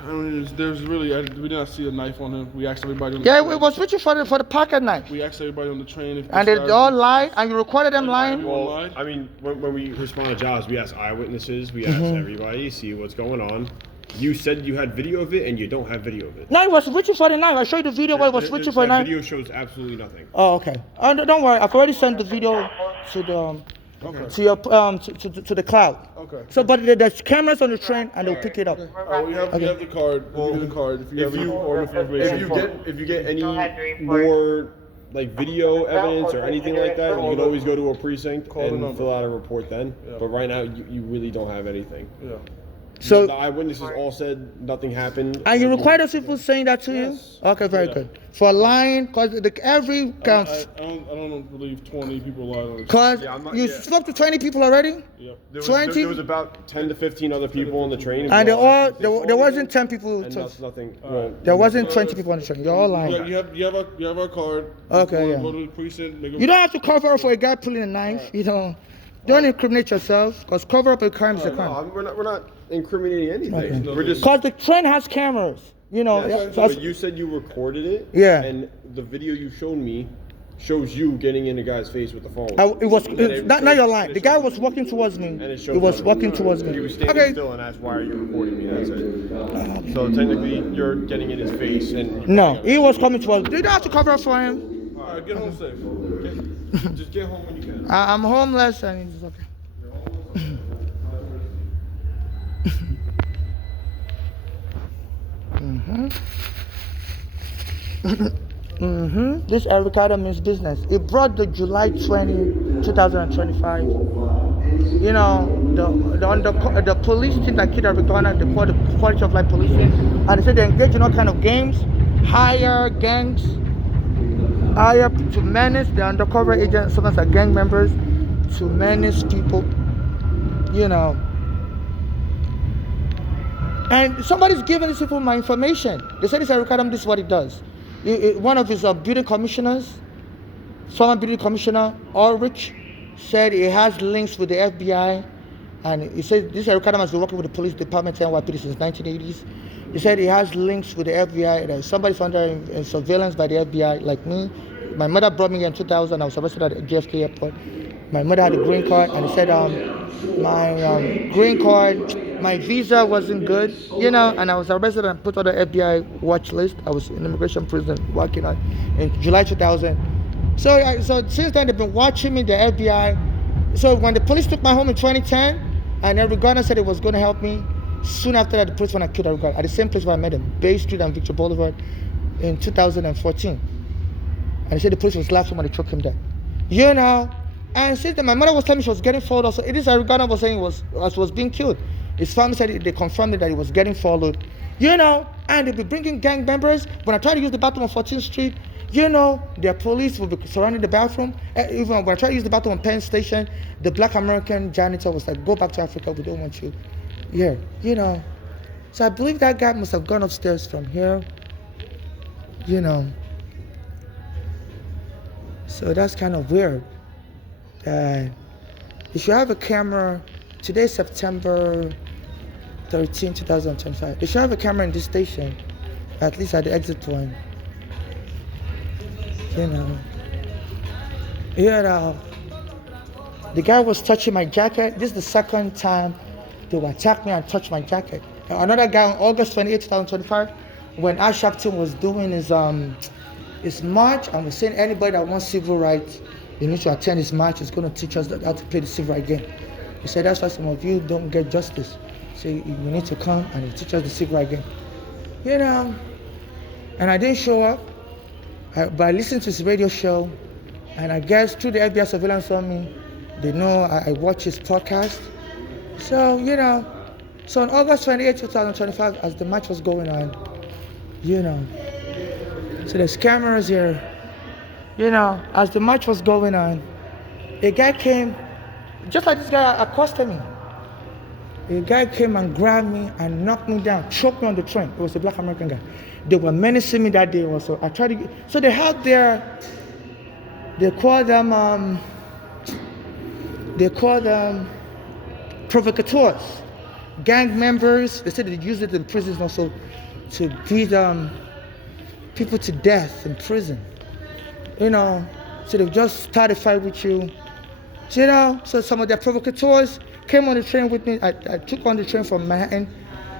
I mean, there's really, we did not see a knife on him. We asked everybody on the Yeah, train. it was reaching for the pocket knife. We asked everybody on the train if And they all lied, and you recorded them lying? Well, I mean, when we respond to jobs, we ask eyewitnesses, we ask everybody, see what's going on. You said you had video of it, and you don't have video of it. No, it was reaching for the knife. I showed you the video where it was reaching for the That knife. video shows absolutely nothing. Oh, okay. Don't worry. I've already sent the video to the to your to the cloud. Okay. So, but there's cameras on the train, and they'll pick it up. We have the card. We'll give you the card if you have any more information. If you get any more like video evidence or anything like that, you can always go to a precinct and fill out a report then. But right now, you really don't have anything. Yeah. So the eyewitnesses all said nothing happened. And you require those people saying that to Yes. you? Okay, very good. For lying, because every counts. I don't believe 20 people lied on it. Because Yeah, I'm not- you yeah. spoke to 20 people already? Yep. There was about 10 to 15 other people on the train. And there wasn't 10 people. And nothing. There wasn't 20 people on the train. You're all lying. You have our card. Okay, yeah. Go to the precinct. You don't have to cover up for a guy pulling a knife. You don't incriminate yourself, because cover up a crime is a crime. No, we're not incriminating anything. Okay. We're just. Because the train has cameras. Yes, so but you said you recorded it. Yeah. And the video you showed me shows you getting in the guy's face with the phone. Now you're lying. The guy was walking towards me. And it shows He was up. walking towards me. He was standing still and asked, "Why are you recording me?" That's it. So technically, you're getting in his face and. No, he was coming towards me. You don't have to cover up for him. All right, get home safe. Just get home when you can. I'm homeless and it's okay. This Ricardo means business. It brought the July 20, 2025. The police team that killed Ricardo, they called the quality of life policing, and they said they engage in all kind of games, hire gangs, hire to menace the undercover agents, sometimes are gang members, to menace people. And somebody's giving these people my information. They said this Ricardo, this is what he does. One of his building commissioners, former building commissioner, Ulrich, said he has links with the FBI. And he said this Ricardo has been working with the police department NYPD since 1980s. He said he has links with the FBI. That somebody's under surveillance by the FBI, like me. My mother brought me here in 2000. I was arrested at the JFK airport. My mother had a green card, and he said my green card, my visa wasn't good, and I was arrested and put on the FBI watch list. I was in immigration prison working on in July 2000. So since then they've been watching me, the FBI. So when the police took my home in 2010, and Eric Garner said it was going to help me, soon after that the police went and killed Eric Garner at the same place where I met him, Bay Street and Victor Boulevard, in 2014. And he said the police was laughing when they took him there. And since then, my mother was telling me she was getting followed. So it is Garner was saying was being killed. His family said they confirmed that he was getting followed. And they'll be bringing gang members. When I try to use the bathroom on 14th Street, their police will be surrounding the bathroom. Even when I try to use the bathroom on Penn Station, the Black American janitor was like, "Go back to Africa. We don't want you here." So I believe that guy must have gone upstairs from here. So that's kind of weird. If you have a camera, today's September 13, 2025. If you have a camera in this station, at least at the exit point, the guy was touching my jacket. This is the second time they will attack me and touch my jacket. Another guy on August 28, 2025, when Al Sharpton was doing his march and was saying anybody that wants civil rights, you need to attend his march. It's going to teach us how to play the civil rights game. He said that's why some of you don't get justice. So you need to come and teach us the civil rights game. And I didn't show up, but I listened to his radio show, and I guess through the FBI surveillance on me, they know I watch his podcast. So, so on August 28, 2025, as the march was going on, so there's cameras here. As the march was going on, a guy came, just like this guy accosted me. A guy came and grabbed me and knocked me down, choked me on the train. It was a Black American guy. They were menacing me that day also. I tried to, so they had they call them provocateurs. gang members. They said they used it in prisons also to beat people to death in prison. You know, so they just started a fight with you. So, you know, so some of their provocateurs came on the train with me. I took on the train from Manhattan,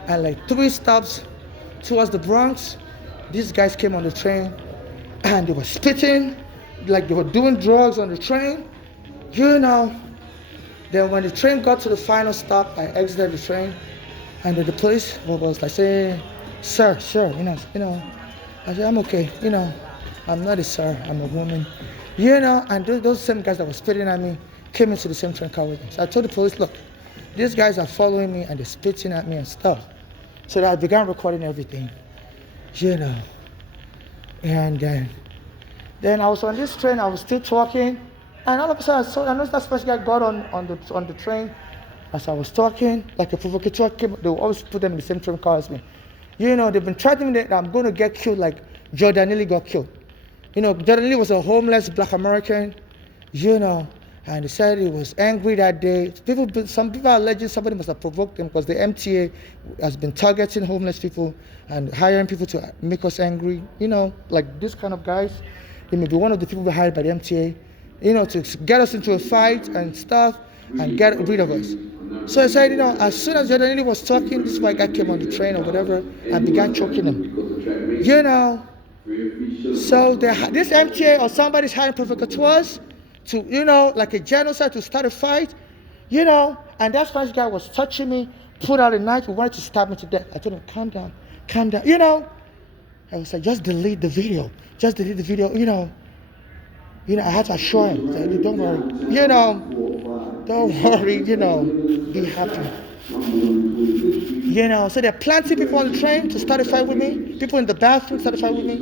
and like 3 stops towards the Bronx. These guys came on the train, and they were spitting, like they were doing drugs on the train. You know. Then when the train got to the final stop, I exited the train, and then the police was like saying, "Sir, you know." I said, "I'm okay, you know. I'm not a sir. I'm a woman, you know." And those same guys that were spitting at me came into the same train car with me. So I told the police, "Look, these guys are following me and they're spitting at me and stuff." So I began recording everything, you know. And then I was on this train. I was still talking. And all of a sudden, I noticed that first guy got on the train. As I was talking, like a provocateur came, they will always put them in the same train car as me. You know, they've been threatening me that I'm going to get killed like Jordan Neely got killed. You know, Jordan Neely was a homeless black American, you know, and they said he was angry that day. Some people are alleging somebody must have provoked him because the MTA has been targeting homeless people and hiring people to make us angry. You know, like this kind of guys. He may be one of the people hired by the MTA. You know, to get us into a fight and stuff and get rid of us. So I said, you know, as soon as Jordan Neely was talking, this white guy came on the train or whatever and began choking him. You know, so this MTA or somebody's hiring provocateurs to, you know, like a genocide to start a fight, you know, and that Spanish guy was touching me, pulled out a knife, he wanted to stab me to death. I told him, calm down, you know. I was like, just delete the video, you know. You know, I had to assure him, say, don't worry, you know, don't worry, you know, be happy. You know, so there are plenty of people on the train to start a fight with me, people in the bathroom start a fight with me,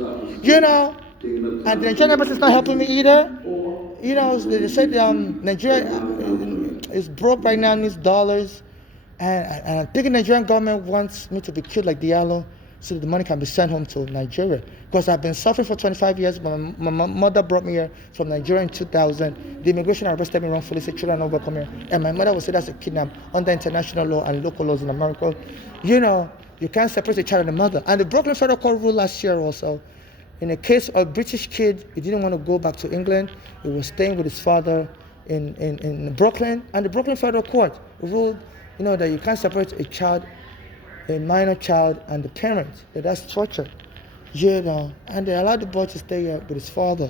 you know, and the Nigerian embassy is not helping me either. You know, they said Nigeria is broke right now, needs dollars, and I think the Nigerian government wants me to be killed like Diallo, so that the money can be sent home to Nigeria. Because I've been suffering for 25 years. My mother brought me here from Nigeria in 2000. The immigration arrested me wrongfully, said children don't come here. And my mother was said as a kidnap under international law and local laws in America. You know, you can't separate a child and a mother. And the Brooklyn Federal Court ruled last year also, in a case of a British kid, he didn't want to go back to England. He was staying with his father in Brooklyn. And the Brooklyn Federal Court ruled, you know, that you can't separate a child, a minor child, and the parent. That's torture, you know. And they allowed the boy to stay here with his father.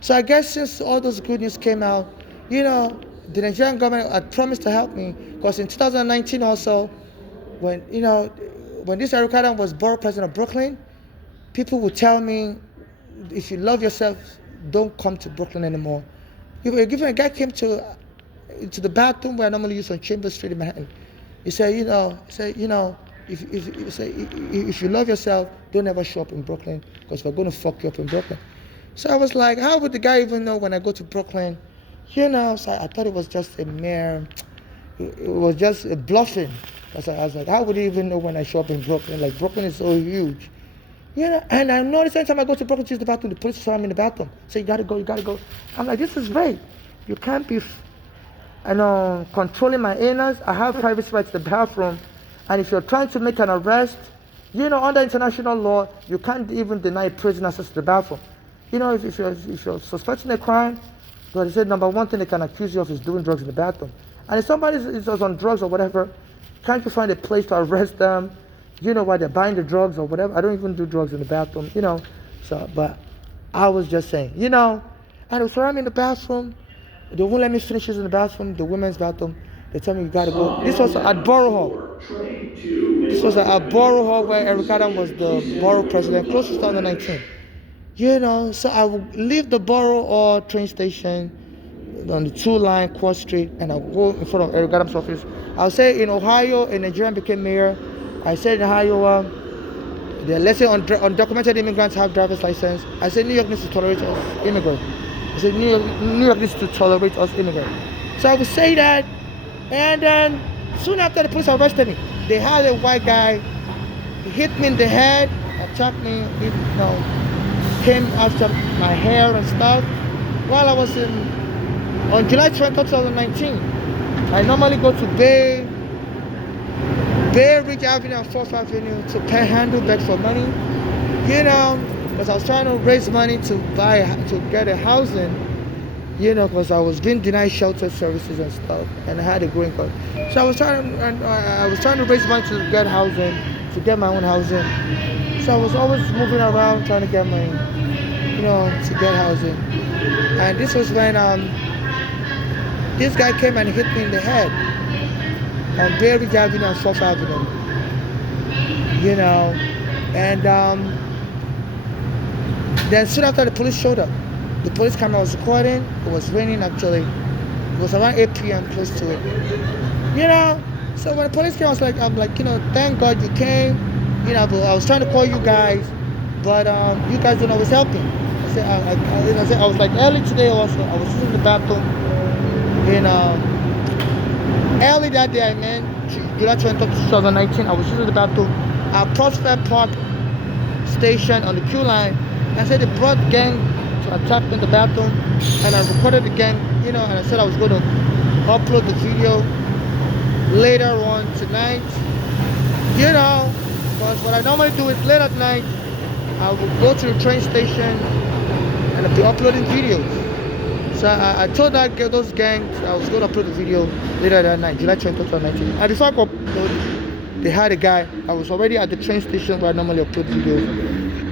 So I guess since all those good news came out, you know, the Nigerian government had promised to help me. Because in 2019 also, when this Eric Adams was borough president of Brooklyn, people would tell me, if you love yourself, don't come to Brooklyn anymore. A guy came to the bathroom where I normally use on Chambers Street in Manhattan. He said, if you love yourself, don't ever show up in Brooklyn, because we're going to fuck you up in Brooklyn. So I was like, how would the guy even know when I go to Brooklyn? You know, so I thought it was just it was just a bluffing. I was like, how would he even know when I show up in Brooklyn? Like, Brooklyn is so huge. You know, and I noticed every time I go to Brooklyn to use the bathroom, the police saw me in the bathroom. Say, you gotta go. I'm like, this is great. You can't be, controlling my anus. I have privacy rights to the bathroom. And if you're trying to make an arrest, you know, under international law, you can't even deny a prisoner access to the bathroom. You know, if you're suspecting a crime, well, they said number one thing they can accuse you of is doing drugs in the bathroom. And if somebody is on drugs or whatever, can't you find a place to arrest them? You know, while they're buying the drugs or whatever. I don't even do drugs in the bathroom, you know. So, but I was just saying, you know, and so I'm in the bathroom. They won't let me finish this in the bathroom, the women's bathroom. They tell me you gotta go. This was at Borough Hall. This was at Borough Hall where Eric Adams was the borough president, close to 2019. You know, so I would leave the Borough Hall train station on the 2-line, Quad Street, and I'll go in front of Eric Adams' office. I'll say in Ohio, a Nigerian became mayor. I said in Ohio, let's say undocumented immigrants have driver's license. I said New York needs to tolerate us immigrants. I said New York needs to tolerate us immigrants. So I would say that, and then soon after the police arrested me, they had a white guy, he hit me in the head, attacked me, came after my hair and stuff. While I was on July 20, 2019, I normally go to Bay Bay Ridge Avenue and 4th Avenue to Panhandle, beg for money. You know, because I was trying to raise money to get a housing. You know, because I was being denied shelter services and stuff, and I had a green card. So I was trying to raise money to get housing, to get my own housing. So I was always moving around trying to get my, to get housing. And this was when this guy came and hit me in the head on Bay Ridge Avenue and 4th Avenue. You know, and then soon after the police showed up. The police camera was recording. It was raining actually. It was around 8 p.m. close to it. You know, so when the police came, I'm like, thank God you came. I was trying to call you guys, but you guys don't always help me. I was like early today also. I was using the bathroom. Early that day, July 20, 2019, I was using the bathroom at Prospect Park Station on the Q line. I said they brought gang to attack me in the bathroom, and I recorded the gang, and I said I was going to upload the video later on tonight. Because what I normally do is late at night, I will go to the train station and I'll be uploading videos. So I told those gangs I was going to upload the video later that night, July 20, 2019. And before I could upload, they had a guy. I was already at the train station where I normally upload videos.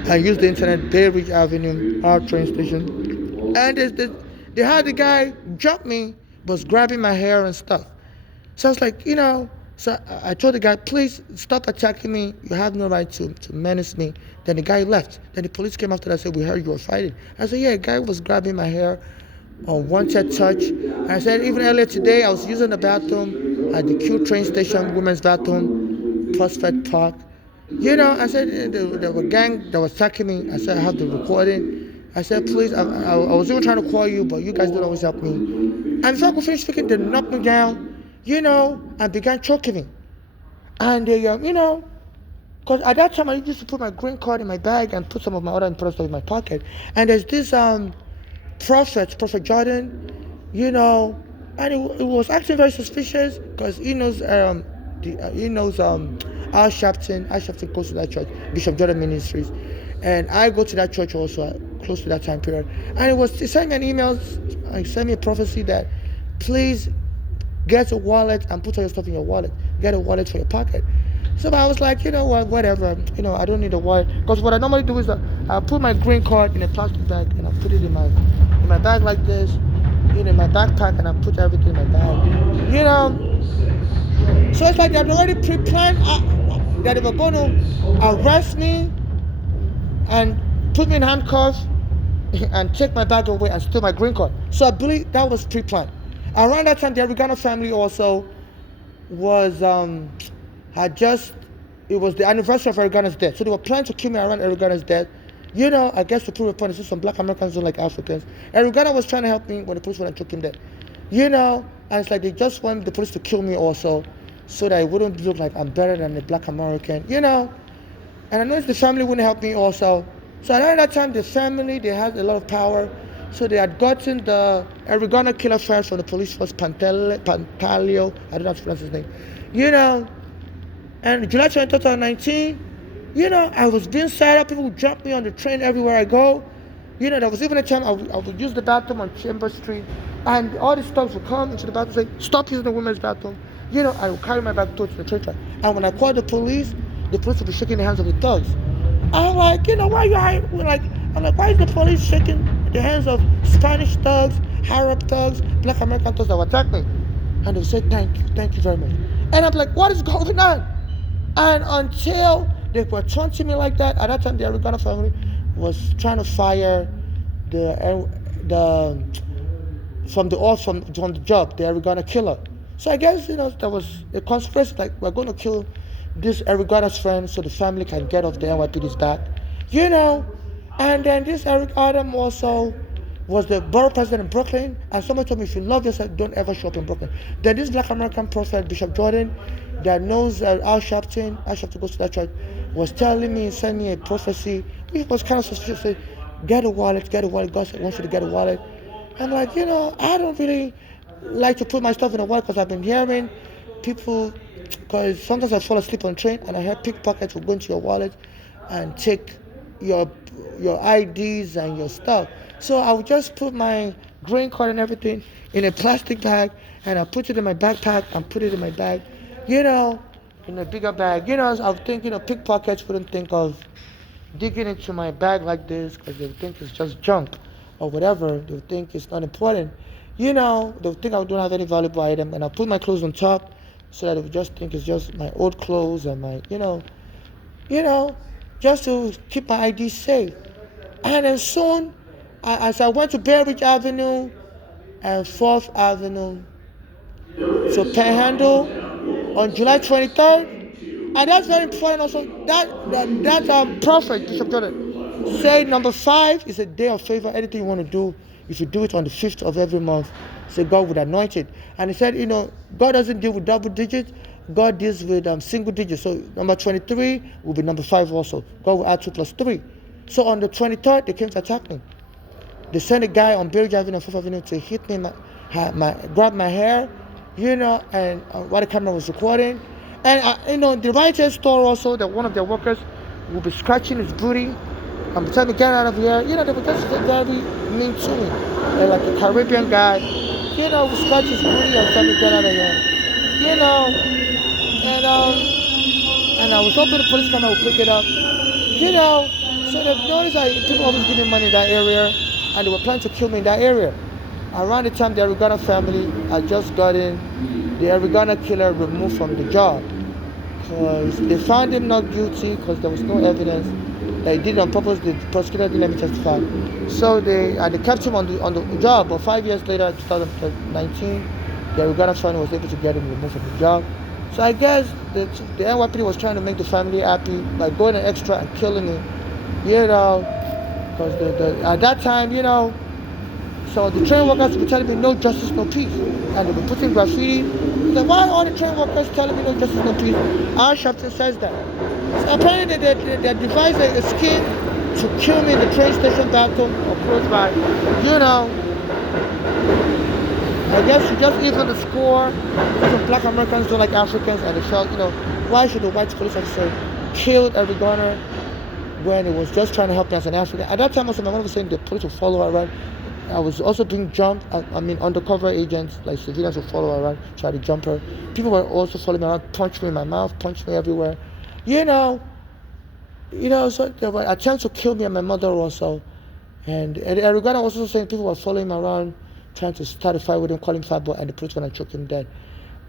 I used the internet, Bay Ridge Avenue, our train station. And they had the guy jump me, was grabbing my hair and stuff. So I was like, so I told the guy, please stop attacking me. You have no right to menace me. Then the guy left. Then the police came after that and said, we heard you were fighting. I said, yeah, a guy was grabbing my hair, unwanted touch. And I said, even earlier today, I was using the bathroom at the Q train station, women's bathroom, Prospect Park. I said, there were a gang that was attacking me. I said, I have the recording. I said, please, I was even trying to call you, but you guys don't always help me. And before I could finish speaking, they knocked me down, and began choking me. And they, because at that time I used to put my green card in my bag and put some of my other important stuff in my pocket. And there's this Prophet Jordan, and it was acting very suspicious because he knows Al Sharpton. Al Sharpton goes to that church, Bishop Jordan Ministries, and I go to that church also close to that time period. And he sent me an email, sent me a prophecy that please get a wallet and put all your stuff in your wallet. Get a wallet for your pocket. So I was like, whatever. I don't need a wallet. Because what I normally do is I put my green card in a plastic bag and I put it in my bag like this, in my backpack, and I put everything in my bag. So it's like they had already pre-planned that they were going to arrest me and put me in handcuffs and take my bag away and steal my green card. So I believe that was pre-planned. Around that time, the Arigano family also was, it was the anniversary of Arigano's death. So they were planning to kill me around Arigano's death. I guess to prove a point, some black Americans don't like Africans. Arigano was trying to help me when the police went and took him dead. And it's like they just want the police to kill me also, so that it wouldn't look like I'm better than the black American, And I noticed the family wouldn't help me also. So around that time, the family, they had a lot of power. So they had gotten the Arigano killer first from the police force, Pantaleo, I don't know how to pronounce his name. And July 20, 2019, I was being set up. People would jump me on the train everywhere I go. There was even a time I would use the bathroom on Chambers Street, and all these thugs would come into the bathroom and say, stop using the women's bathroom. I would carry my bag towards the train track. And when I called the police would be shaking the hands of the thugs. I'm like, why are you hiding? I'm like, why is the police shaking the hands of Spanish thugs, Arab thugs, black American thugs that would attack me? And they would say, thank you very much. And I'm like, what is going on? And until they were taunting me like that, at that time the Arigano family was trying to fire from the job, the Arigano killer. So I guess, there was a conspiracy, like we're going to kill this Arigano's friend so the family can get off the NYPD's back. And then this Eric Adam also was the borough president in Brooklyn, and someone told me, if you love yourself, don't ever show up in Brooklyn. Then this black American prophet, Bishop Jordan, that knows Al Sharpton goes to that church, was telling me, sending me a prophecy, which was kind of suspicious, said, get a wallet, God wants you to get a wallet. I'm like, I don't really like to put my stuff in a wallet because I've been hearing people because sometimes I fall asleep on train and I heard pickpockets will go into your wallet and take your IDs and your stuff. So I would just put my green card and everything in a plastic bag, and I put it in my backpack and put it in my bag, in a bigger bag. I was thinking, pickpockets wouldn't think of digging into my bag like this because they would think it's just junk or whatever. They would think it's not important. They would think I don't have any valuable item, and I'll put my clothes on top so that they would just think it's just my old clothes and my, just to keep my ID safe. And then soon, as I went to Bay Ridge Avenue and 4th Avenue, so Panhandle, on July 23rd, and that's very important also. That Prophet Bishop Jordan said number 5 is a day of favor. Anything you want to do, you should do it on the 5th of every month. So God would anoint it. And he said, God doesn't deal with double digits. God deals with single digits. So number 23 will be number 5 also. God will add 2 plus 3. So on the 23rd, they came to attack me. They sent a guy on Bay Ridge Avenue and 4th Avenue to hit me, grab my hair, and while the camera was recording. And, the rioters store also that one of their workers will be scratching his booty and telling me, get out of here. They were just very mean to me. And like a Caribbean guy, would scratch his booty and tell me, get out of here. And I was hoping the police camera would pick it up. So they've noticed that people always give me money in that area, and they were planning to kill me in that area. Around the time the Arigana family had just gotten the Arigana killer removed from the job, because they found him not guilty because there was no evidence that he did it on purpose. The prosecutor didn't let me testify. So they kept him on the job. But 5 years later, 2019, the Arigana family was able to get him removed from the job. So I guess the NYPD was trying to make the family happy by going an extra and killing me, because at that time, so the train workers were telling me no justice, no peace, and they were putting graffiti. So why are all the train workers telling me no justice, no peace? Our Shopton says that. So apparently they devised a scheme to kill me in the train station bathroom or close by. I guess to just even the score, because black Americans don't like Africans, and they felt, why should the white police officer killed every gunner when it was just trying to help me as an African? At that time, also, my mom was saying the police would follow her around. I was also being jumped. Undercover agents, like civilians, would follow her around, try to jump her. People were also following me around, punch me in my mouth, punch me everywhere. So there were attempts to kill me and my mother also. And Arigana was also saying people were following him around, trying to start a fight with him, calling him fat boy, and the police were going to choke him dead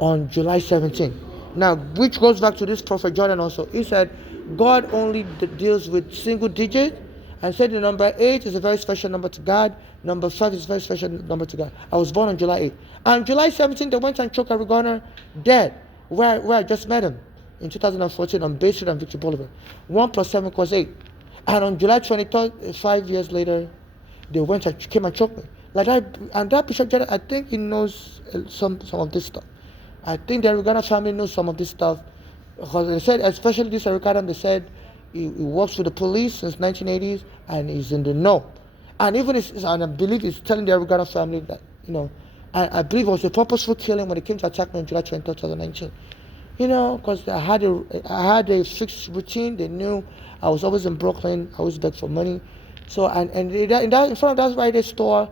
on July 17th. Now, which goes back to this Prophet Jordan also. He said, God only deals with single digits, and said the number 8 is a very special number to God. Number 5 is a very special number to God. I was born on July 8th. And July 17th, they went and choked Arigana dead, where I just met him in 2014 on Bay Street and Victory Boulevard. 1 plus 7 equals 8. And on July 23rd, 5 years later, they went and came and choked me. Like that, and that Bishop Jordan, I think he knows some of this stuff. I think the Arigana family knows some of this stuff. Because they said, especially this Arigana, they said he works with the police since 1980s and he's in the know. And even and I believe he's telling the Arigana family that, I believe it was a purposeful killing when they came to attack me on July 23, 2019. Because I had a fixed routine. They knew I was always in Brooklyn. I always begged for money. So, and in front of that Rite Aid store,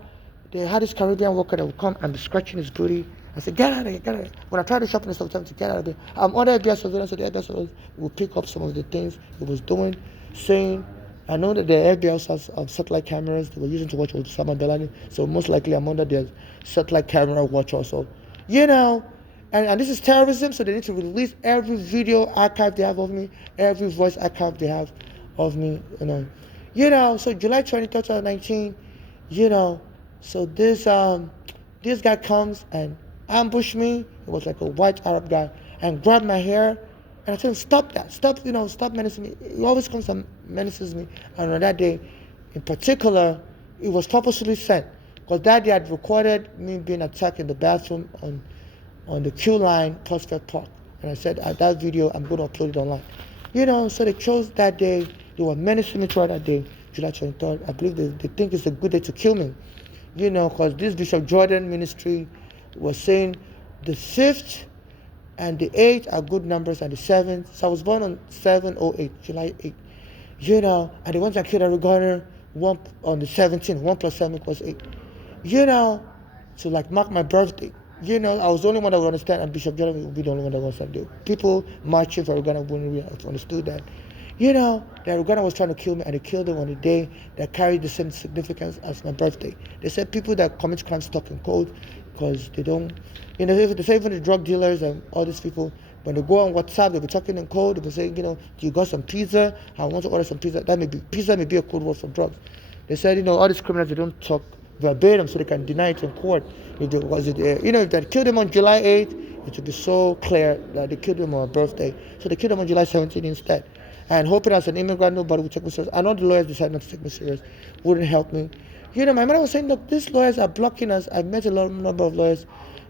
they had this Caribbean worker that would come and be scratching his booty. I said, get out of here, get out of here. When I tried to shop in the stuff, I said, get out of here. I'm under FBI surveillance, so the FBI surveillance will pick up some of the things he was doing, saying, I know that the FBI also has satellite cameras they were using to watch Osama bin Laden, so most likely I'm under their satellite camera watch also. And this is terrorism, so they need to release every video archive they have of me, every voice archive they have of me, So July 23, 2019, so this guy comes and ambushed me. It was like a white Arab guy, and grabbed my hair. And I told him, stop that. Stop menacing me. He always comes and menaces me. And on that day, in particular, it was purposely sent. Because that day I'd recorded me being attacked in the bathroom on the Q line, Prospect Park. And I said, that video, I'm going to upload it online. So they chose that day. They were menacing me throughout that day, July 23rd. I believe they think it's a good day to kill me. Because this Bishop Jordan ministry was saying the 5th and the 8 are good numbers, and the 7. So I was born on 7/08, July 8. And the ones that killed Eric Garner, 1 on the 17th, 1 plus 7 equals 8. To like mark my birthday. I was the only one that would understand, and Bishop Jordan would be the only one that would understand. People marching for Uganda wouldn't really have understood that. That Uganda was trying to kill me, and they killed him on the day that carried the same significance as my birthday. They said people that commit crimes talk in code because they don't, they say even the drug dealers and all these people, when they go on WhatsApp, they'll be talking in code. They'll be saying, do you got some pizza? I want to order some pizza. Pizza may be a code word for drugs. They said, all these criminals, they don't talk verbatim so they can deny it in court. If they killed him on July 8th, it would be so clear that they killed him on my birthday. So they killed him on July 17th instead. And hoping as an immigrant, nobody would take me serious. I know the lawyers decided not to take me serious, wouldn't help me. My mother was saying, look, these lawyers are blocking us. I've met a number of lawyers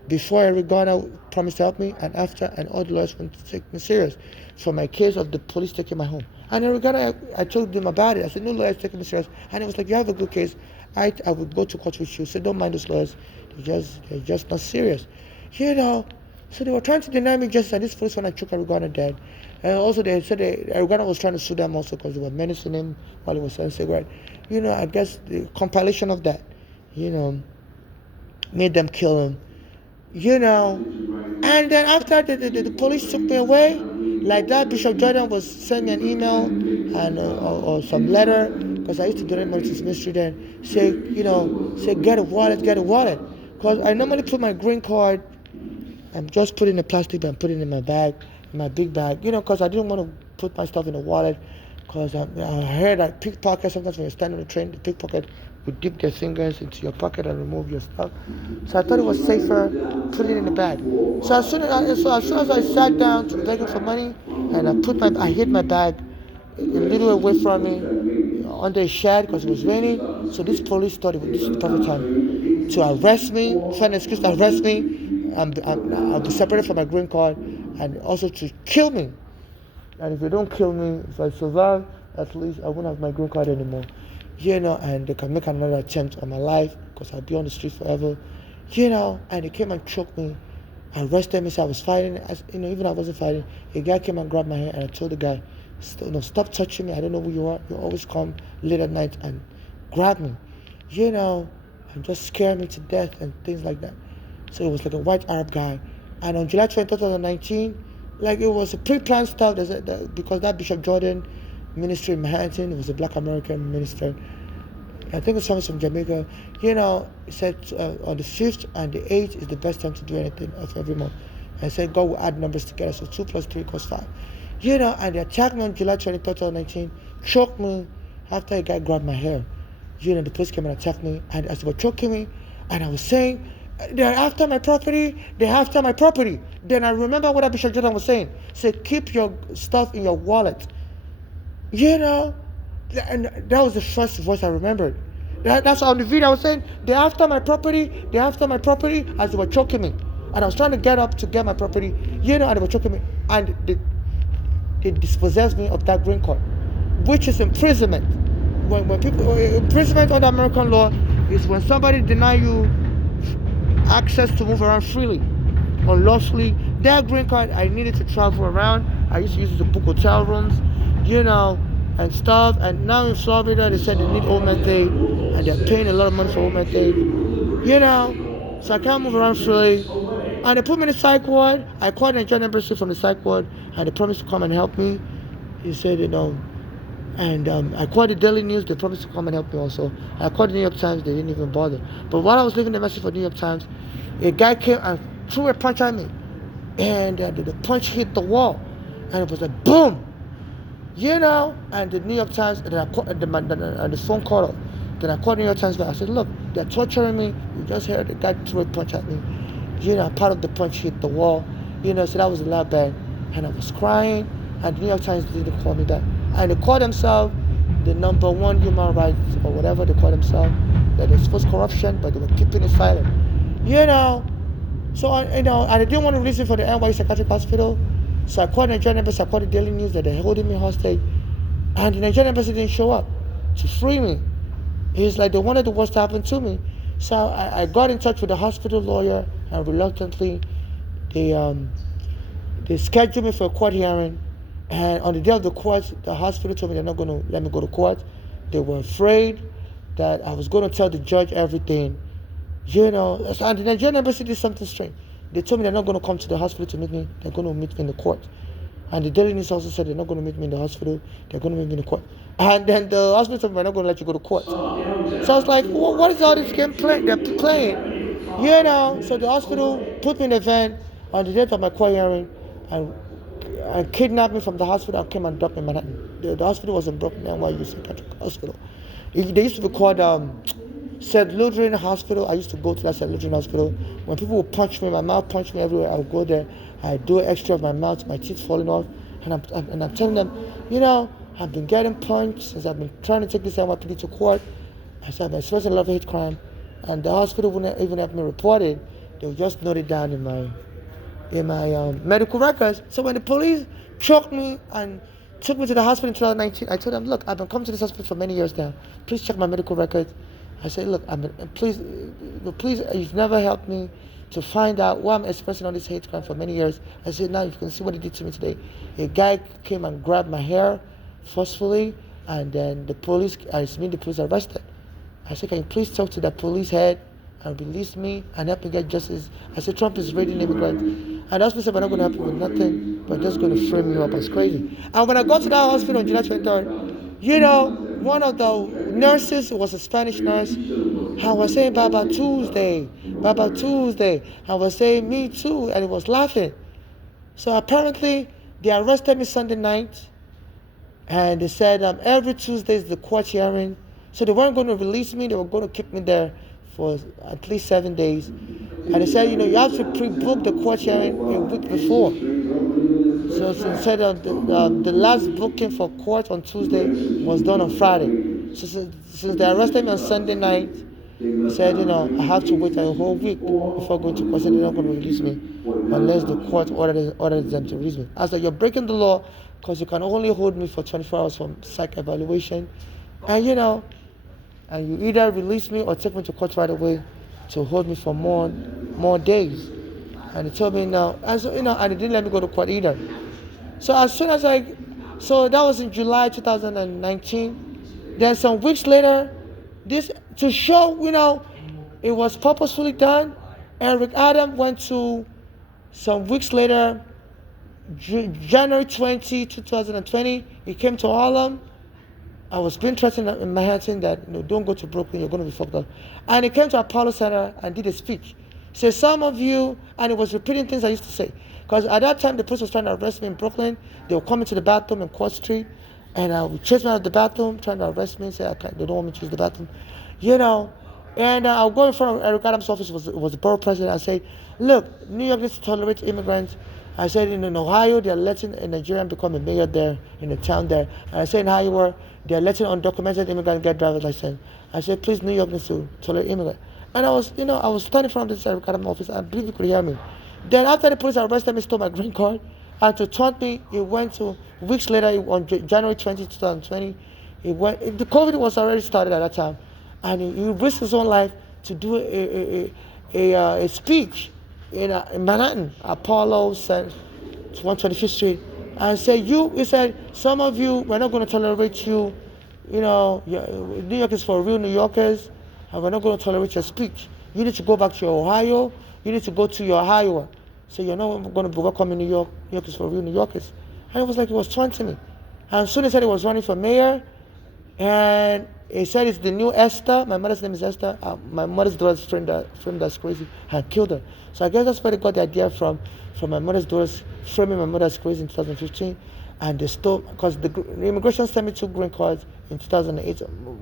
before Eric Garner promised to help me, and after, and all the lawyers want to take me serious for my case of the police taking my home. And Eric Garner, I told them about it. I said, no lawyers taking me serious. And he was like, you have a good case. I would go to court with you. So don't mind those lawyers. They're just not serious. So they were trying to deny me justice, and this police when I took Eric Garner dead. And also they said Eric Garner was trying to sue them also because they were menacing him while he was selling cigarette. I guess the compilation of that, made them kill him. And then after the police took me away, like that, Bishop Jordan was sending me an email and or some letter, because I used to donate money to his ministry then, say get a wallet. Because I normally put my green card, I'm just putting in a plastic bag and putting it in my bag, in my big bag, because I didn't want to put my stuff in a wallet, because I heard that pickpockets, sometimes when you stand on the train, the pickpocket would dip their fingers into your pocket and remove your stuff. So I thought it was safer putting it in the bag. So as soon as I sat down to beg for money, and I hid my bag a little away from me under a shed because it was raining. So this police thought this is the perfect time to arrest me, find an excuse to arrest me, and I'll be separated from my green card, and also to kill me. And if they don't kill me, if I survive, at least I won't have my green card anymore. And they can make another attempt on my life because I'll be on the street forever. And they came and choked me, arrested me, so I was fighting. Even I wasn't fighting. A guy came and grabbed my hand, and I told the guy, stop touching me. I don't know who you are. You always come late at night and grab me, and just scare me to death and things like that. So it was like a white Arab guy. And on July 20, 2019, like it was a pre-planned stuff because that Bishop Jordan ministry in Manhattan, it was a black American minister. I think it's someone from Jamaica. He said on the 5th and the 8th is the best time to do anything of every month. And said God will add numbers together, so 2 plus 3 equals 5. And they attacked me on July 23, 2019, choked me after a guy grabbed my hair. The police came and attacked me, and as they were choking me, and I was saying, they're after my property. Then I remember what Bishop Jordan was saying. Say, keep your stuff in your wallet. And that was the first voice I remembered. That's on the video I was saying, they're after my property, as they were choking me. And I was trying to get up to get my property, and they were choking me. And they dispossessed me of that green card, which is imprisonment. When people, imprisonment under American law is when somebody deny you access to move around freely, unlawfully. That green card, I needed to travel around. I used to use it to book hotel rooms, and stuff. And now in Florida, they said they need home aid, and they're paying a lot of money for home aid, so I can't move around freely. And they put me in the psych ward. I called the Nigerian embassy from the psych ward, and they promised to come and help me. He said, and I called the Daily News. They promised to come and help me also. I called the New York Times. They didn't even bother. But while I was leaving the message for the New York Times, a guy came and threw a punch at me, and the punch hit the wall, and it was like boom, and the New York Times, and then I called, and the phone called off. Then I called the New York Times back. I said, look, they're torturing me. You just heard the guy threw a punch at me. Part of the punch hit the wall. So that was a lot bad. And I was crying, and the New York Times didn't call me that. And they call themselves the #1 human rights, or whatever they call themselves, that they exposed corruption, but they were keeping it silent. So, and I didn't want to release it for the NYU Psychiatric Hospital. So I called the Nigerian embassy, I called the Daily News that they're holding me hostage. And the Nigerian embassy didn't show up to free me. It's like they wanted the worst to happen to me. So I got in touch with the hospital lawyer, and reluctantly, they They scheduled me for a court hearing, and on the day of the court, the hospital told me they're not going to let me go to court. They were afraid that I was going to tell the judge everything. You know, so the Nigerian embassy did something strange. They told me they're not going to come to the hospital to meet me. They're going to meet me in the court. And the Daily News also said they're not going to meet me in the hospital. They're going to meet me in the court. And then the hospital told me they're not going to let you go to court. So I was like, well, what is all this game they're playing? You know, so the hospital put me in a van on the day of my court hearing and kidnapped me from the hospital and came and dropped me in Manhattan. The hospital was in Brooklyn, NYU Psychiatric Hospital. They used to be called St. Lutheran Hospital. I used to go to that St. Lutheran Hospital. When people would punch me, my mouth punched me everywhere, I would go there. I'd do an extra of my mouth, my teeth falling off. And I'm telling them, you know, I've been getting punched since I've been trying to take this NYPD to court. I said, I'm experiencing a lot of hate crime. And the hospital wouldn't even have me reported. They would just note it down in my medical records. So when the police choked me and took me to the hospital in 2019, I told them, look, I've been coming to this hospital for many years now. Please check my medical records. I said, look, please, you've never helped me to find out why I'm expressing all this hate crime for many years. I said, now you can see what he did to me today. A guy came and grabbed my hair forcefully, and then the police arrested. I said, can you please talk to the police head and release me and help me get justice? I said, Trump is raiding immigrants. And the hospital said, we're not going to help you with nothing, but just going to frame you up as crazy. And when I got to that hospital on July 23rd, you know, one of the nurses was a Spanish nurse. I was saying, Baba Tuesday. I was saying, me too, and he was laughing. So apparently, they arrested me Sunday night, and they said every Tuesday is the court hearing. So they weren't going to release me, they were going to keep me there for at least 7 days. And they said, you know, you have to pre-book the court hearing a week before. So they said the last booking for court on Tuesday was done on Friday. So since they arrested me on Sunday night, they said, you know, I have to wait a whole week before going to court. So they're not going to release me unless the court orders them to release me. I said, you're breaking the law because you can only hold me for 24 hours from psych evaluation. And, you know, and you either release me or take me to court right away to hold me for more days. And they told me no, and so, you know, and they didn't let me go to court either. So as soon as so that was in July 2019. Then some weeks later, this to show, you know, it was purposefully done. Eric Adam went to some weeks later, January 20, 2020. He came to Harlem. I was being threatened in Manhattan that, you know, don't go to Brooklyn, you're going to be fucked up. And he came to Apollo Center and did a speech. He said, some of you, and he was repeating things I used to say. Because at that time, the police was trying to arrest me in Brooklyn. They would come into the bathroom in Court Street, and I would chase me out of the bathroom, trying to arrest me, and say, they don't want me to use the bathroom. You know, and I would go in front of Eric Adams' office, was the borough president. I said, look, New York needs to tolerate immigrants. I said, in Ohio, they're letting a Nigerian become a mayor there, in the town there. And I said, in Iowa, they're letting undocumented immigrants get driver's license. I said, please, New York needs to tolerate immigrants. And I was standing in front of this Eric Adams' office. I believe you could hear me. Then after the police arrested me, stole my green card, and to taunt me, he went to, weeks later, on January 20, 2020, the COVID was already started at that time, and he risked his own life to do a speech in Manhattan, Apollo, 125th Street, and he said, some of you, we're not going to tolerate you, you know, New York is for real New Yorkers, and we're not going to tolerate your speech. You need to go back to your Ohio. You need to go to your Iowa. So you're not going to be welcome in New York. New York is for real New Yorkers. And it was like he was taunting me. And soon he said he was running for mayor. And he said it's the new Esther. My mother's name is Esther. My mother's daughter's friend that's crazy had killed her. So I guess that's where they got the idea from my mother's daughter's framing my mother's crazy in 2015. And they stole, because the immigration sent me 2 green cards in 2008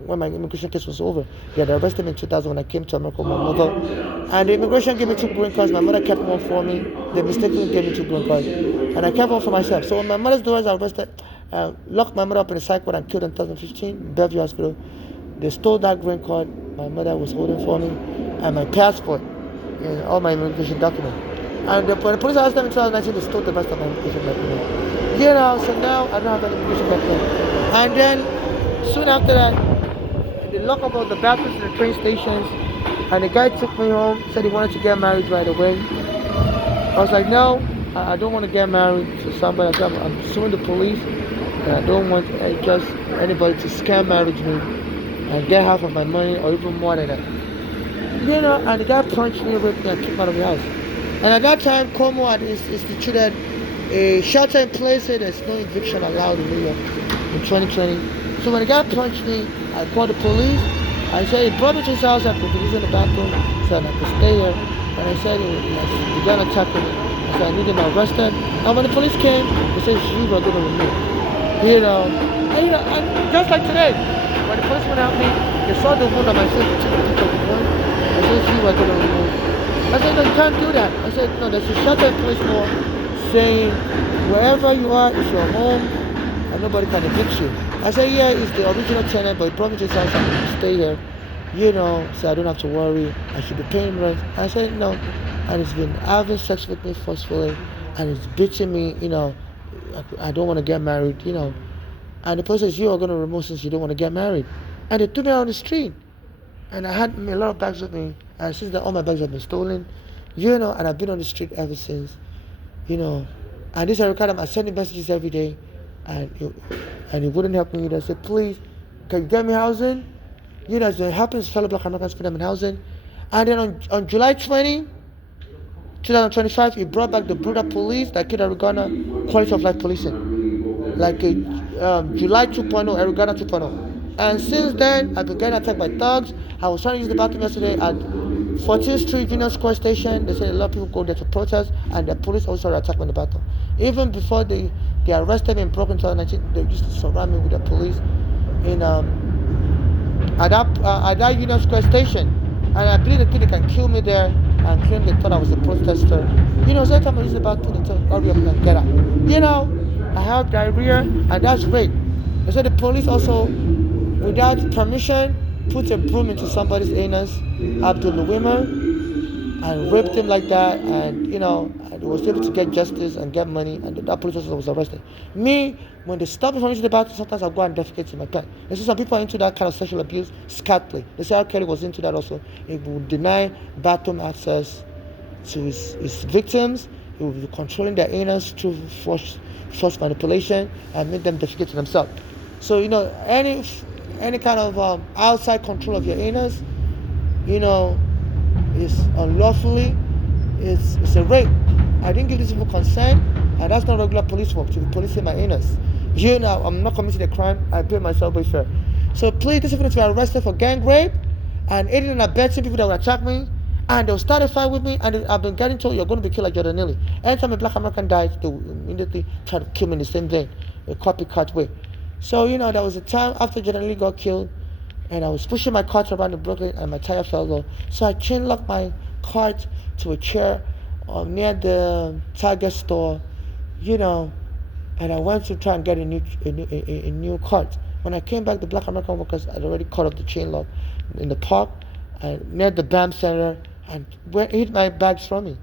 when my immigration case was over. They had arrested me in 2000 when I came to America with my mother. And the immigration gave me 2 green cards. My mother kept one for me. They mistakenly gave me 2 green cards. And I kept one for myself. So when my mother's daughters arrested, locked my mother up in a psych ward and killed in 2015, Bellevue Hospital, they stole that green card my mother was holding for me, and my passport, and all my immigration documents. And when the police arrested me in 2019, they stole the rest of my immigration documents. You know, so now I don't have any immigration documents. And then, soon after that, they locked up all the bathrooms in the train stations, and the guy took me home, said he wanted to get married right away. I was like, no, I don't want to get married to somebody. I'm suing the police, and I don't want just anybody to scam marriage me and get half of my money or even more than that. And the guy punched me, raped me, and kicked me out of the house. And at that time, Como had instituted a shelter-in-place. There's no eviction allowed in New York in 2020. So when the guy punched me, I called the police. I said he brought me to his house. I could be using the bathroom, so I could stay here. And I said he began attacking me. I said I need him arrested. And when the police came, they said you were going to remove. And just like today, when the police went out me, they saw the wound on my face, they took a picture of the wound. I said you were going to remove. I said no, you can't do that. I said no, there's a shelter-in-place law saying wherever you are is your home and nobody can evict you. I said yeah, it's the original tenant, but he promised his house I'm going to stay here. So I don't have to worry. I should be paying rent. I said no, and he's been having sex with me forcefully, and he's beating me. I don't want to get married. And the person says you are going to remove since you don't want to get married, and they threw me out on the street, and I had a lot of bags with me, and since then all my bags have been stolen, and I've been on the street ever since, and this Eric Adam, I send him messages every day, and he wouldn't help me either. I said please, can you get me housing? As it happens, fellow Black Americans put them in housing. And then on July 20, 2025, he brought back the brutal police that killed Arigana, quality of life policing. Like July 2.0, Arigana 2.0. And since then, I've been getting attacked by thugs. I was trying to use the bathroom yesterday at 14th Street Union Square Station. They said a lot of people go there to protest, and the police also attacked me in the bathroom. Even before they arrested me and broke into 2019, they used to surround me with the police at that Union Square Station, and I believe they think they can kill me there and claim they thought I was a protester. So every time I use the bathroom, they tell me, hurry up and get out. I have diarrhea, and that's rape. They said the police also, without permission, put a broom into somebody's anus, Abdul Wimmer, and raped him like that, and he was able to get justice and get money, and that police officer was arrested. Me, when they stop me from using the bathroom, sometimes I go and defecate in my pants. They say some people are into that kind of sexual abuse, scat play. They say R. Kelly was into that also. He would deny bathroom access to his victims. He would be controlling their anus through force manipulation and make them defecate to themselves. So any kind of outside control of your anus, is unlawfully, it's a rape. I didn't give these people consent, and that's not regular police work to be policing my anus. I'm not committing a crime. I pay myself welfare. So please, these people need to be arrested for gang rape and aiding and abetting people that will attack me, and they'll start a fight with me, and I've been getting told you're going to be killed like Jordan Neely. Anytime a Black American dies, they will immediately try to kill me in the same vein, a copycat way. So there was a time after Jordan Neely got killed, and I was pushing my cart around the Brooklyn, and my tire fell off. So I chain locked my cart to a chair near the Target store, and I went to try and get a new cart. When I came back, the Black American workers had already cut off the chain lock in the park near the BAM Center, and hid my bags from me.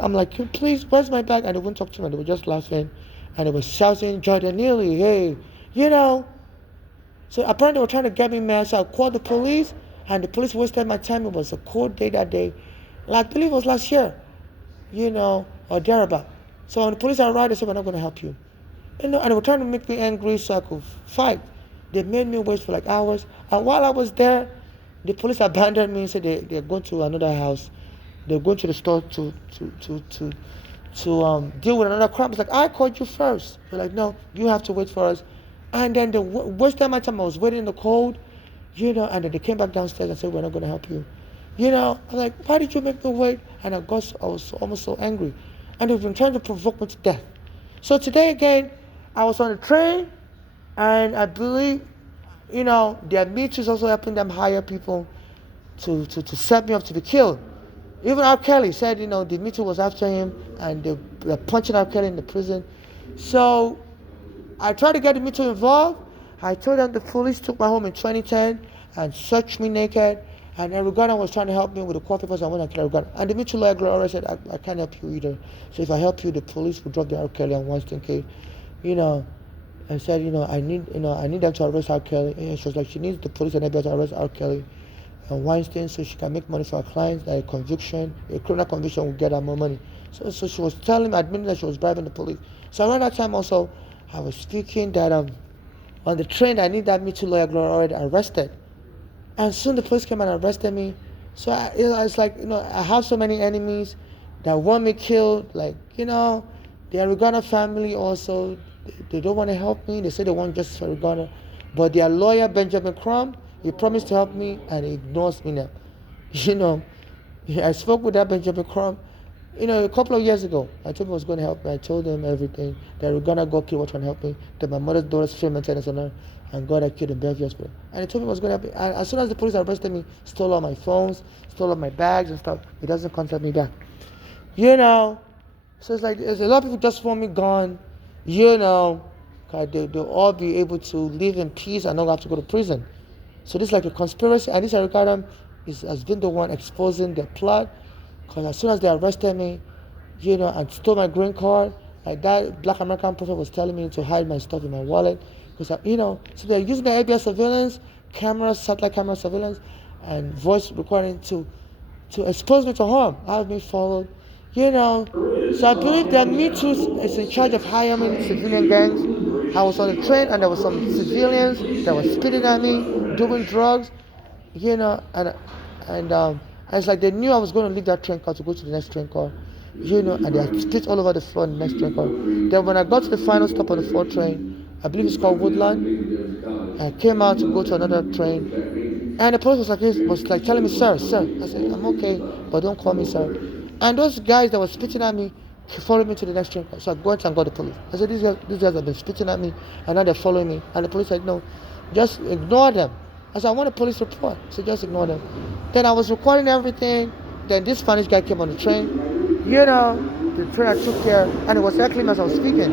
I'm like, please, where's my bag? And they wouldn't talk to me. They were just laughing, and they were shouting, Jordan Neely, hey, So apparently they were trying to get me mad, so I called the police, and the police wasted my time. It was a cold day that day. I believe it was last year, or thereabout. So when the police arrived, they said, we're not going to help you. And they were trying to make me angry so I could fight. They made me wait for like hours. And while I was there, the police abandoned me and said they're going to another house. They're going to the store to deal with another crime. It's like, I called you first. They're like, no, you have to wait for us. And then they wasted my time. I was waiting in the cold, and then they came back downstairs and said, we're not going to help you. I'm like, why did you make me wait? And I was almost so angry. And they've been trying to provoke me to death. So today again, I was on a train, and I believe, their meet is also helping them hire people to set me up to be killed. Even R. Kelly said, the Me Too was after him, and they're punching R. Kelly in the prison. So I tried to get the Me Too involved. I told them the police took my home in 2010 and searched me naked. And Arigana was trying to help me with the court papers. I went to kill Arigana. And the Me Too lawyer, Gloria, said, I can't help you either. So if I help you, the police will drop the R. Kelly and Weinstein case. And said, I need them to arrest R. Kelly. And she was like, she needs the police and FBI to arrest R. Kelly. and Weinstein so she can make money for her clients, like a conviction, a criminal conviction will get her more money. So she was telling me, admitting that she was bribing the police. So around that time also, I was speaking that on the train I need that Me Too lawyer Gloria already arrested. And soon the police came and arrested me. So it's like, I have so many enemies that want me killed. Like, the Arigona family also, they don't want to help me. They say they want justice for Arigona. But their lawyer, Benjamin Crumb, he promised to help me and he ignores me now. I spoke with that Benjamin Crumb, a couple of years ago. I told him he was going to help me. I told him everything. That Arigona got killed, was trying to help me. That my mother's daughter's free maintenance on her. And God had killed in Bellevue Hospital. And he told me he was going to help me. And as soon as the police arrested me, stole all my phones, stole all my bags and stuff, he doesn't contact me back. So it's like there's a lot of people just want me gone, they'll all be able to live in peace and not have to go to prison. So this is like a conspiracy, and this Eric Adam has been the one exposing the plot, because as soon as they arrested me, and stole my green card, like that Black American prophet was telling me to hide my stuff in my wallet, because so they're using the ABS surveillance, cameras, satellite camera surveillance, and voice recording to expose me to harm. I have been followed, So I believe that Me Too is in charge of hiring civilian gangs. I was on the train and there were some civilians that were spitting at me, doing drugs, and it's like they knew I was going to leave that train car to go to the next train car, and they had spit all over the floor in the next train car. Then when I got to the final stop on the 4th train, I believe it's called Woodland, I came out to go to another train, and the police was like telling me, sir. I said, I'm okay, but don't call me sir. And those guys that were spitting at me followed me to the next train car. So I went and got the police. I said, these guys have been spitting at me, and now they're following me. And the police said, no, just ignore them. I said, I want a police report. So just ignore them. Then I was recording everything. Then this Spanish guy came on the train. The train I took care, and it was actually as I was speaking.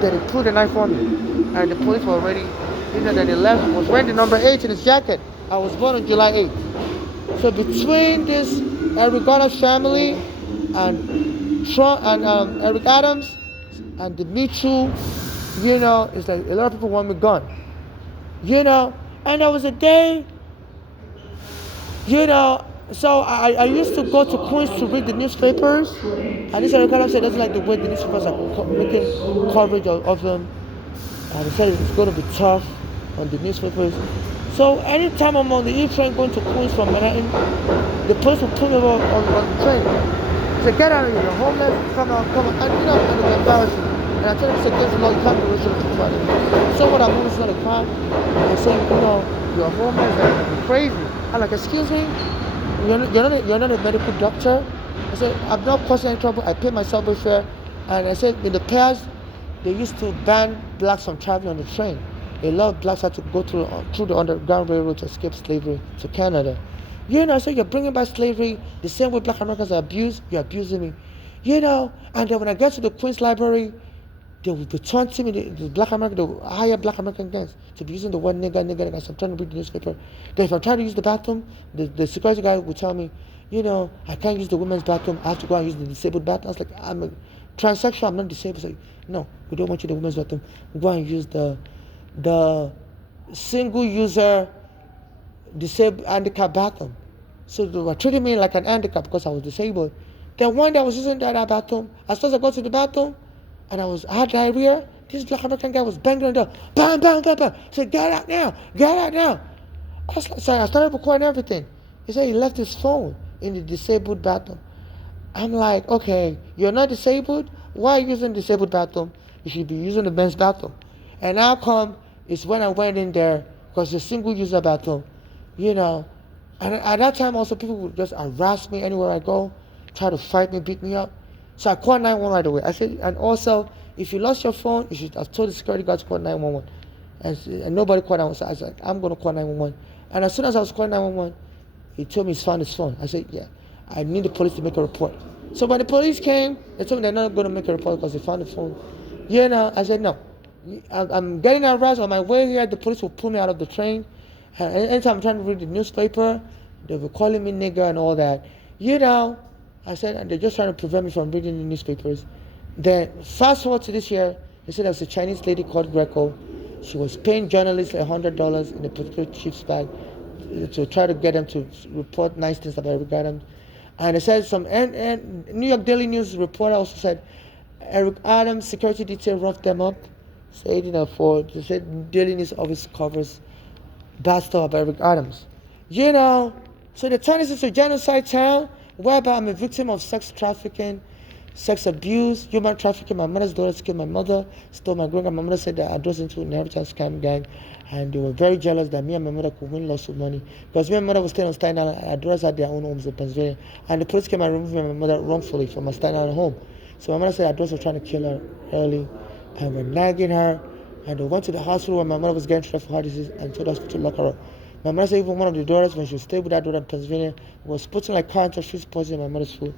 Then he pulled a knife on me. And the police were already, then they left. He was wearing the number 8 in his jacket. I was born on July 8th. So between this Arigona family and Trump and Eric Adams and the Me Too, it's like a lot of people want me gone. And there was a day, so I used to go to Queens to read the newspapers, and this Eric Adams said he doesn't like the way the newspapers are making coverage of them, and he said it's going to be tough on the newspapers. So anytime I'm on the E train going to Queens from Manhattan, the police will pull me over on the train. They say, get out of here, you're homeless, come on, and and it's embarrassing. And I tell them, it's against the law, you can't be racial profiling. So what I'm doing is not a crime. I say, you're homeless and you're crazy. I'm like, excuse me, you're not a medical doctor. I said, I'm not causing any trouble, I pay my subway fare. And I said, in the past, they used to ban blacks from traveling on the train. A lot of blacks had to go through the Underground Railroad to escape slavery to Canada. So you're bringing back slavery the same way Black Americans are abused, you're abusing me. And then when I get to the Queens Library, they will be taunting me, the Black American, the higher Black American gangs, to be using the word nigger. So I'm trying to read the newspaper. Then if I'm trying to use the bathroom, the security guy will tell me, I can't use the women's bathroom, I have to go and use the disabled bathroom. I was like, I'm a transsexual, I'm not disabled. So, no, we don't want you in the women's bathroom. Go and use the single user disabled handicap bathroom. So they were treating me like an handicap because I was disabled. Then one day I was using that bathroom. As soon as I got to the bathroom and I had diarrhea, this Black American guy was banging on the door. Bang, bang, bang, bang. He said, get out now. I started recording everything. He said he left his phone in the disabled bathroom. I'm like, okay, you're not disabled? Why are you using the disabled bathroom? You should be using the men's bathroom. And how come it's when I went in there, because it's a single user bathroom, and at that time also people would just harass me anywhere I go, try to fight me, beat me up. So I called 911 right away. I said, and also, if you lost your phone, you should have told the security guard to call 911. And nobody called 911. So I said, I'm going to call 911. And as soon as I was calling 911, he told me he's found his phone. I said, yeah, I need the police to make a report. So when the police came, they told me they're not going to make a report because they found the phone. I said, no. I'm getting harassed on my way here. The police will pull me out of the train. And anytime I'm trying to read the newspaper, they were calling me nigger and all that. I said, and they're just trying to prevent me from reading the newspapers. Then fast forward to this year, they said there was a Chinese lady called Greco. She was paying journalists $100 in a particular chief's bag to try to get them to report nice things about Eric Adams. And it said and New York Daily News reporter also said Eric Adams security detail roughed them up. Said, they said Daily News always covers bad stuff about Eric Adams. So they turn this into a genocide town whereby I'm a victim of sex trafficking, sex abuse, human trafficking. My mother's daughter killed my mother, stole my grandma. My mother said that I was into an inheritance scam gang, and they were very jealous that me and my mother could win lots of money. Because me and my mother was staying on Staten Island, our daughters had their own homes in Pennsylvania, and the police came and removed me and my mother wrongfully from my Staten Island home. So my mother said our daughters were trying to kill her early, and were nagging her, and they went to the hospital when my mother was getting treated for heart disease and told the hospital to lock her up. My mother said even one of the daughters, when she stayed with that daughter in Pennsylvania, was putting like car into food poisoning in my mother's food,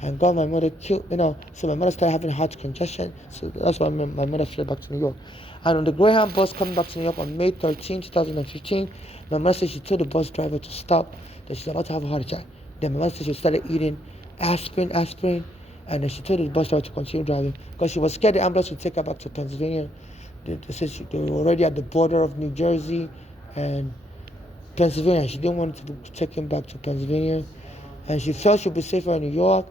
and got my mother killed. So my mother started having heart congestion. So that's why my mother fled back to New York. And on the Greyhound bus coming back to New York on May 13, 2015, my mother said she told the bus driver to stop, that she's about to have a heart attack. Then my mother said she started eating aspirin, and then she told the bus driver to continue driving because she was scared the ambulance would take her back to Pennsylvania. They said they were already at the border of New Jersey and Pennsylvania. She didn't want to take him back to Pennsylvania, and she felt she'd be safer in New York,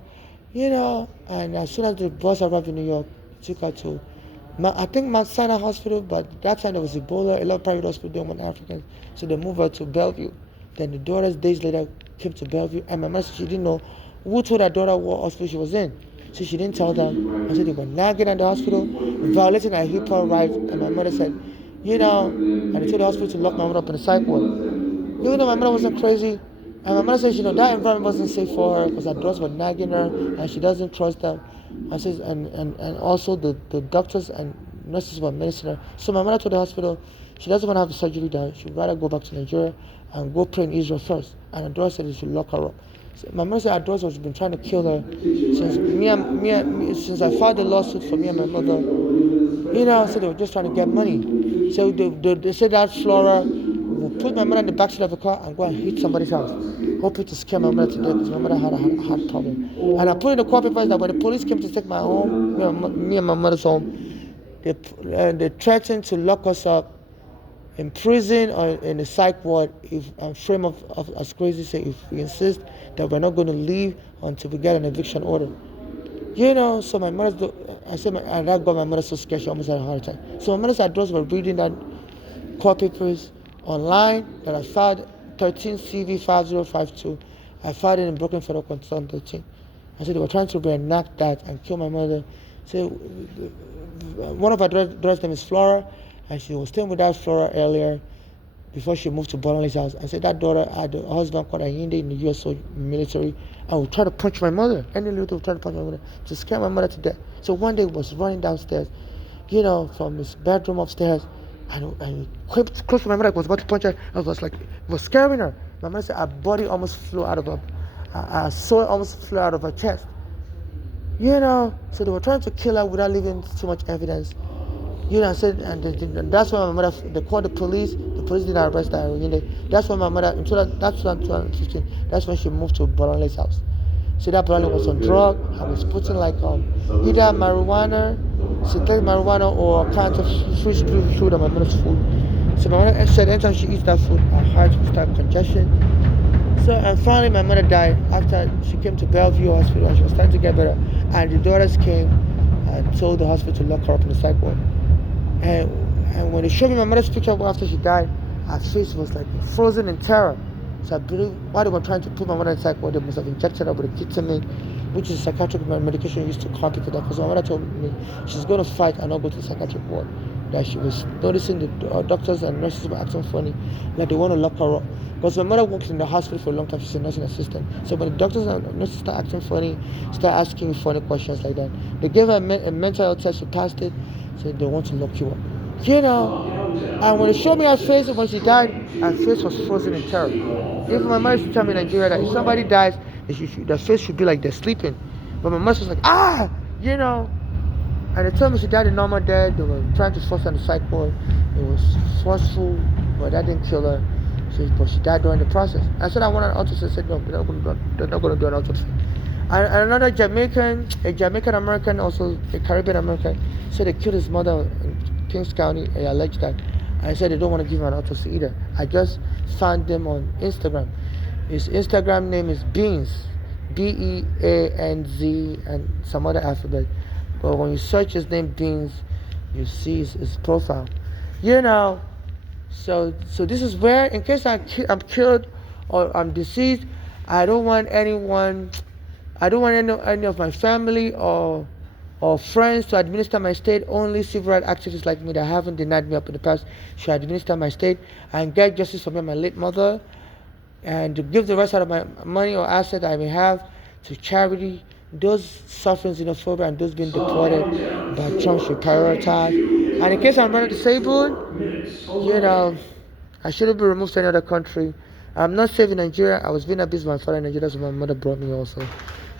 and as soon as the bus arrived in New York, it took her to, I think Mount Sinai Hospital, but that time there was Ebola, a lot of private hospitals didn't want Africans, so they moved her to Bellevue. Then the daughters, days later, came to Bellevue, and my mother said she didn't know who told her daughter what hospital she was in, so she didn't tell them. I said they were nagging at the hospital, violating her HIPAA rights, and my mother said, and they told the hospital to lock my mother up in the psych ward. Even though my mother wasn't crazy, and my mother said, that environment wasn't safe for her because her daughters were nagging her and she doesn't trust them. I said, and also the doctors and nurses were menacing her. So my mother told the hospital she doesn't want to have the surgery done. She'd rather go back to Nigeria and go pray in Israel first. And her daughter said they should lock her up. So my mother said her daughters have been trying to kill her since I filed the lawsuit for me and my mother. So they were just trying to get money. So they said that Flora will put my mother in the backseat of the car and go and hit somebody's house, hoping to scare my mother to death because my mother had a heart problem. And I put in the court papers that when the police came to take my home, me and my mother's home, they threatened to lock us up in prison or in the psych ward if I'm frame of as crazy say if we insist that we're not going to leave until we get an eviction order. So my mother's, and that got my mother so scared she almost had a heart attack. So my mother's daughters were reading that court papers online that I filed 13 CV 5052. I filed it in Brooklyn Federal Court 2013. I said they were trying to reenact that and kill my mother. So one of our daughters' name is Flora, and she was staying with that Flora earlier before she moved to Bolanle's house. I said that daughter had a husband called Ayinde in the US military and would try to punch my mother. Any little would try to punch my mother to scare my mother to death. So one day he was running downstairs, from his bedroom upstairs, and close to my mother, was about to punch her. I was like, it was scaring her. My mother said her body almost flew out of her soul almost flew out of her chest. So they were trying to kill her without leaving too much evidence. And that's why my mother, they called the police didn't arrest her. That's why my mother, that's 2015, that's when she moved to Bolanle's house. So that Bolanle was on drug, I was putting like either marijuana, synthetic marijuana, or kind of fish food on my mother's food. So my mother said anytime she eats that food, her heart will start congestion. So and finally my mother died after she came to Bellevue Hospital and she was starting to get better. And the daughters came and told the hospital to lock her up in the psych ward. And when they showed me my mother's picture after she died, her face was like frozen in terror. So I believe while they were trying to put my mother in psych ward, they must have injected her with a ketamine, which is a psychiatric medication used to calm people down. Because my mother told me she's going to fight and not go to the psychiatric ward. That she was noticing the doctors and nurses were acting funny, like they want to lock her up. Because my mother worked in the hospital for a long time, she's a nursing assistant. So when the doctors and nurses start acting funny, start asking funny questions like that, they gave her a mental health test, she passed it, so they want to lock you up. And when they showed me her face when she died, her face was frozen in terror. Even my mother used to tell me in Nigeria that if somebody dies, their face should be like they're sleeping. But my mother was like, And they told me she died a normal death. They were trying to force her on the psych ward. It was forceful, but that didn't kill her. But she died during the process. I said I want an autopsy. They said no, they're not going to do an autopsy. And another Jamaican American, also a Caribbean American, said they killed his mother in Kings County. They alleged that. I said they don't want to give me an autopsy either. I just found them on Instagram. His Instagram name is Beans, Beanz, and some other alphabet. But when you search his name Beans, you see his profile. So this is where, in case I'm killed or I'm deceased, I don't want any of my family or friends to administer my state. Only civil rights activists like me that haven't denied me up in the past should administer my state and get justice for me and my late mother, and to give the rest out of my money or asset I may have to charity. Those suffering xenophobia and those being deported by Trump should prioritize. And in case I'm running disabled, I shouldn't be removed to any other country. I'm not safe in Nigeria. I was being abused by my father in Nigeria, so my mother brought me also.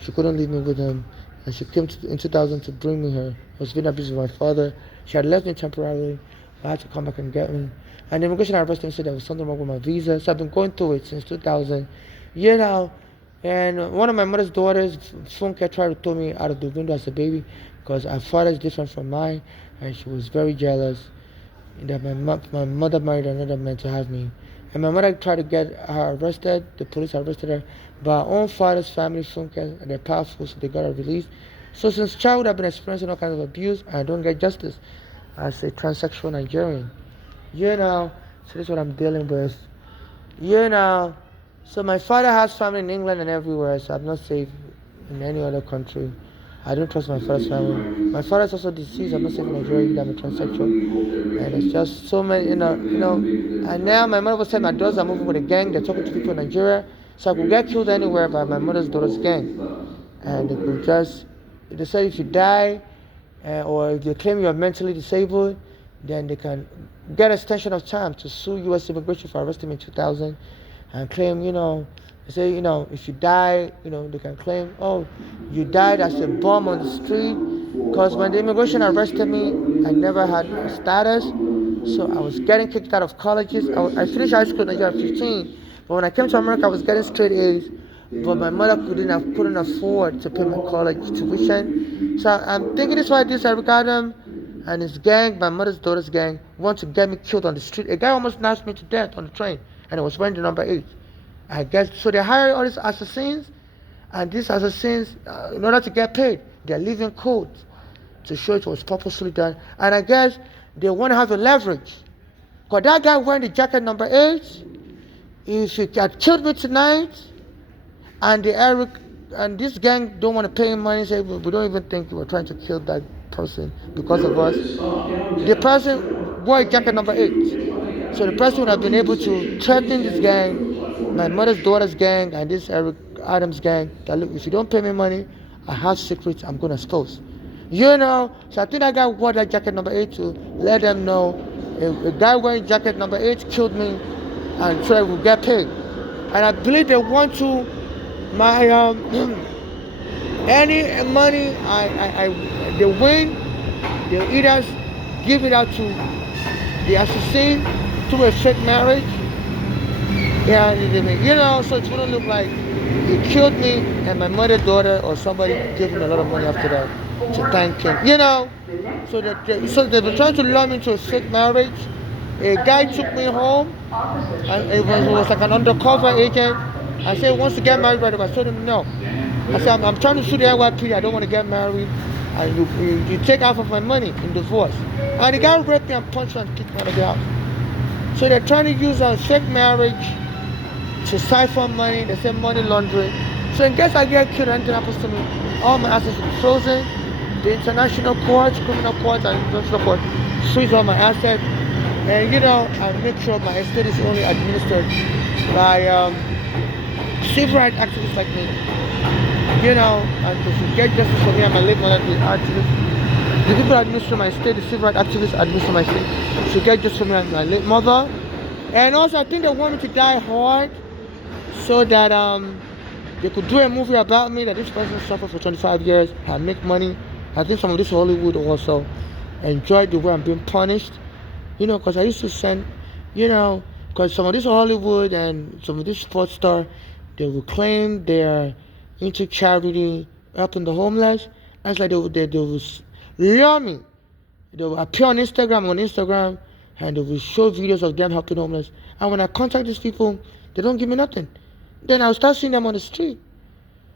She couldn't leave me with him. And she came in 2000 to bring me here. I was being abused by my father. She had left me temporarily. I had to come back and get me. And the immigration arrested me, said there was something wrong with my visa. So I've been going through it since 2000. And one of my mother's daughters, Funke, tried to throw me out of the window as a baby because her father is different from mine. And she was very jealous that my mother married another man to have me. And my mother tried to get her arrested. The police arrested her. But her own father's family, Funke, they're powerful, so they got her released. So since childhood, I've been experiencing all kinds of abuse, and I don't get justice as a transsexual Nigerian. So this is what I'm dealing with. So my father has family in England and everywhere, so I'm not safe in any other country. I don't trust my father's family. My father's also deceased. I'm not safe in Nigeria either. I'm a transsexual. And it's just so many, And now my mother was saying my daughters are moving with a gang. They're talking to people in Nigeria. So I could get killed anywhere by my mother's daughter's gang. And they say if you die, or if they claim you are mentally disabled, then they can get extension of time to sue U.S. immigration for arresting me in 2000 and claim, they say, if you die, they can claim, oh, you died as a bum on the street. Because when the immigration arrested me, I never had a status. So I was getting kicked out of colleges. I finished high school in Nigeria at 15. But when I came to America, I was getting straight A's. But my mother couldn't afford to pay my college tuition. So I'm thinking this is why this Eric Adam and his gang, my mother's daughter's gang, want to get me killed on the street. A guy almost knocked me to death on the train, and I was wearing the number 8. I guess so. They hire all these assassins, and these assassins, in order to get paid, they're leaving codes to show it was purposely done. And I guess they want to have the leverage. Because that guy wearing the jacket number 8, if he had killed me tonight, and this gang don't want to pay him money, say we don't even think you were trying to kill that person because of us. The person wore jacket number 8. So the person would have been able to threaten this gang, my mother's daughter's gang, and this Eric Adams gang, that look, if you don't pay me money, I have secrets I'm going to expose. So I think that guy wore that jacket number 8 to let them know if a guy wearing jacket number 8 killed me, and so I will get paid. And I believe they want to, any money they win, they'll either give it out to the assassin through a fake marriage. So it's gonna look like he killed me and my mother's daughter, or somebody gave him a lot of money after that to thank him. So they've been trying to lure me into a fake marriage. A guy took me home, and it was like an undercover agent. I said he wants to get married right away. I told him no. I said I'm trying to sue the NYPD. I don't want to get married. And you take half of my money in divorce. And the guy raped me and punched me and kicked me out of the house. So they're trying to use a fake marriage to siphon money. They say money laundering. So in case I get killed or anything happens to me, all my assets will be frozen. The international courts, criminal courts, and international courts freeze all my assets. And I make sure my estate is only administered by civil rights activists like me. And to get justice for me and my late mother, the activists. The people administer my estate, the civil rights activists administer my estate, to get justice for me and my late mother. And also I think they want me to die hard so that they could do a movie about me, that this person suffered for 25 years and make money. I think some of this Hollywood also enjoyed the way I'm being punished. Because I used to send, because some of this Hollywood and some of this sports star, they will claim they're into charity, helping the homeless. And it's like they will lure me. They will appear on Instagram, and they will show videos of them helping homeless. And when I contact these people, they don't give me nothing. Then I'll start seeing them on the street.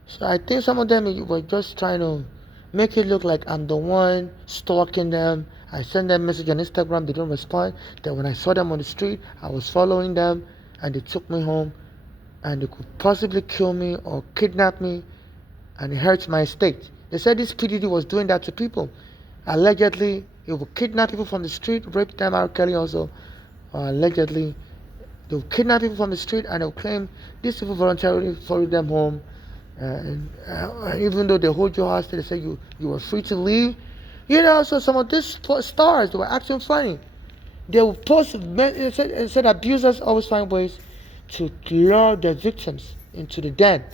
So I think some of them were just trying to make it look like I'm the one stalking them. I send them a message on Instagram, they don't respond. Then when I saw them on the street, I was following them, and they took me home, and they could possibly kill me or kidnap me, and it hurts my estate. They said this PDD was doing that to people. Allegedly, it would kidnap people from the street, rape them. R. Kelly also, allegedly, they would kidnap people from the street, and they would claim these people voluntarily followed them home. Even though they hold your hostage, they say you were free to leave. So some of these stars, they were acting funny. They would post, it said abusers always find ways to lure their victims into the den.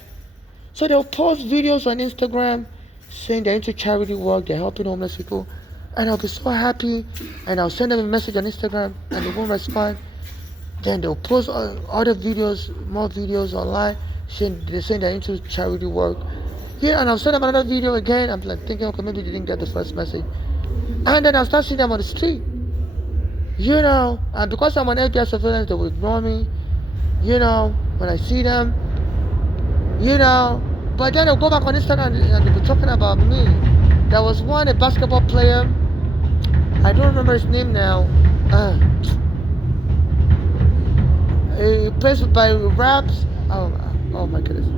So they'll post videos on Instagram saying they're into charity work, they're helping homeless people, and I'll be so happy, and I'll send them a message on Instagram, and they won't respond. Then they'll post other videos, more videos online, saying they're into charity work. And I'll send them another video again. I'm like thinking, okay, maybe they didn't get the first message. And then I'll start seeing them on the street. And because I'm on FBI surveillance, they will ignore me. When I see them. But then they'll go back on Instagram and they'll be talking about me. There was a basketball player. I don't remember his name now. He plays by Raps. Oh my goodness.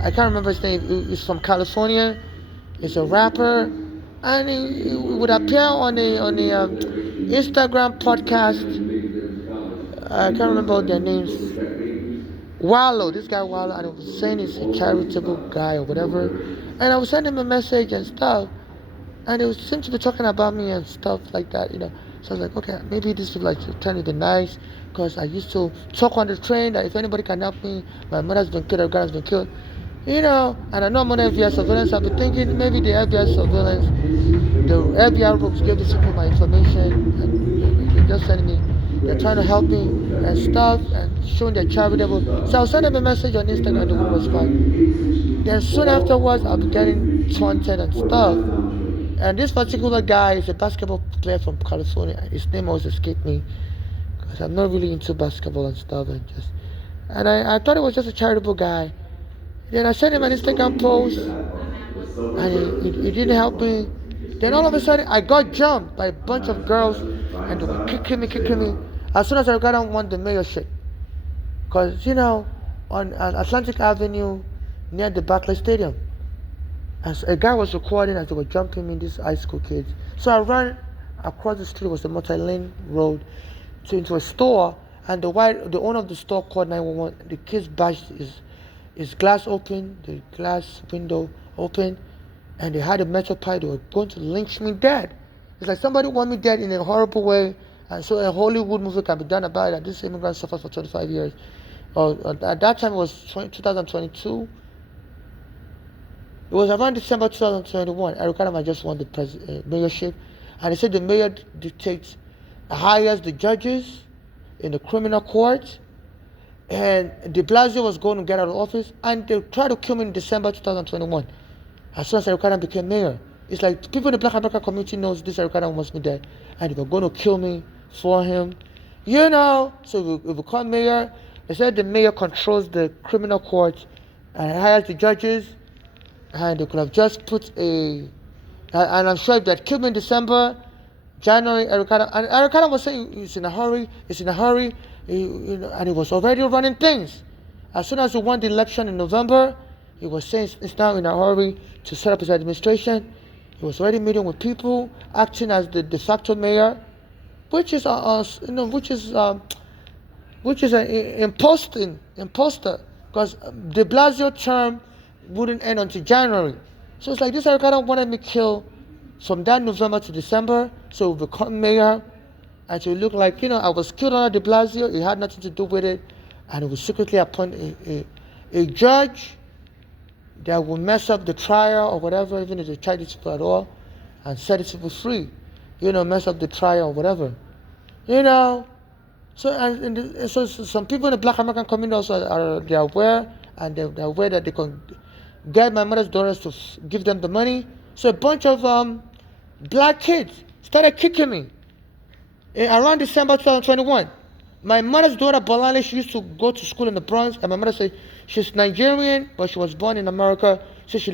I can't remember his name. He's from California. He's a rapper, and he would appear on the Instagram podcast. I can't remember their names. Wallow, this guy Wallow, and he was saying he's a charitable guy or whatever. And I would send him a message and stuff, and he seemed to be talking about me and stuff like that. So I was like, okay, maybe these people are trying to be nice, because I used to talk on the train that if anybody can help me, my mother's been killed, her grandma's been killed. And I know I'm on FBI surveillance. I've been thinking maybe the FBI surveillance, the FBI folks gave these people my information, and they're just sending me, they're trying to help me and stuff, and showing they're charitable. So I'll send them a message on Instagram, and they won't respond. Then soon afterwards, I'll be getting taunted and stuff. And this particular guy is a basketball player from California. His name always escaped me, because I'm not really into basketball and stuff, and I thought it was just a charitable guy. Then I sent him an Instagram post, and he didn't help me. Then all of a sudden, I got jumped by a bunch of girls, and they were kicking me. As soon as I got on the mayorship, because on Atlantic Avenue near the Barclays Stadium, as a guy was recording as they were jumping me, these high school kids. So I ran across the street, it was a multi-lane road, into a store, and the owner of the store called 911. The kids bashed his glass open, the glass window open, and they had a metal pipe. They were going to lynch me dead. It's like somebody want me dead in a horrible way, and so a Hollywood movie can be done about it. This immigrant suffered for 25 years. At that time it was 2022. It was around December 2021. Eric Adams had just won the mayorship, and they said the mayor hires the judges in the criminal court. And de Blasio was going to get out of office, and they tried to kill me in December 2021. As soon as Eric Adams became mayor, it's like people in the Black American community knows this Eric Adams must be dead, and they were going to kill me for him. So we become mayor. They said the mayor controls the criminal court and hires the judges, and they could have just put and I'm sure if they had killed me in December, January, Eric Adams was saying he's in a hurry, and he was already running things. As soon as he won the election in November, he was saying he's now in a hurry to set up his administration. He was already meeting with people, acting as the de facto mayor, which is an imposter, because de Blasio term wouldn't end until January. So it's like this Eric Adams wanted me killed from that November to December, so he become mayor. And to look like, I was killed under de Blasio, it had nothing to do with it, and it was secretly appoint a judge that will mess up the trial or whatever, even if they tried these people at all, and set these people free, mess up the trial or whatever, So some people in the Black American community also they're aware, and they're aware that they can get my mother's daughters to give them the money. So a bunch of black kids started kicking me. Around December 2021, my mother's daughter, Bolale, she used to go to school in the Bronx, and my mother said she's Nigerian, but she was born in America, so she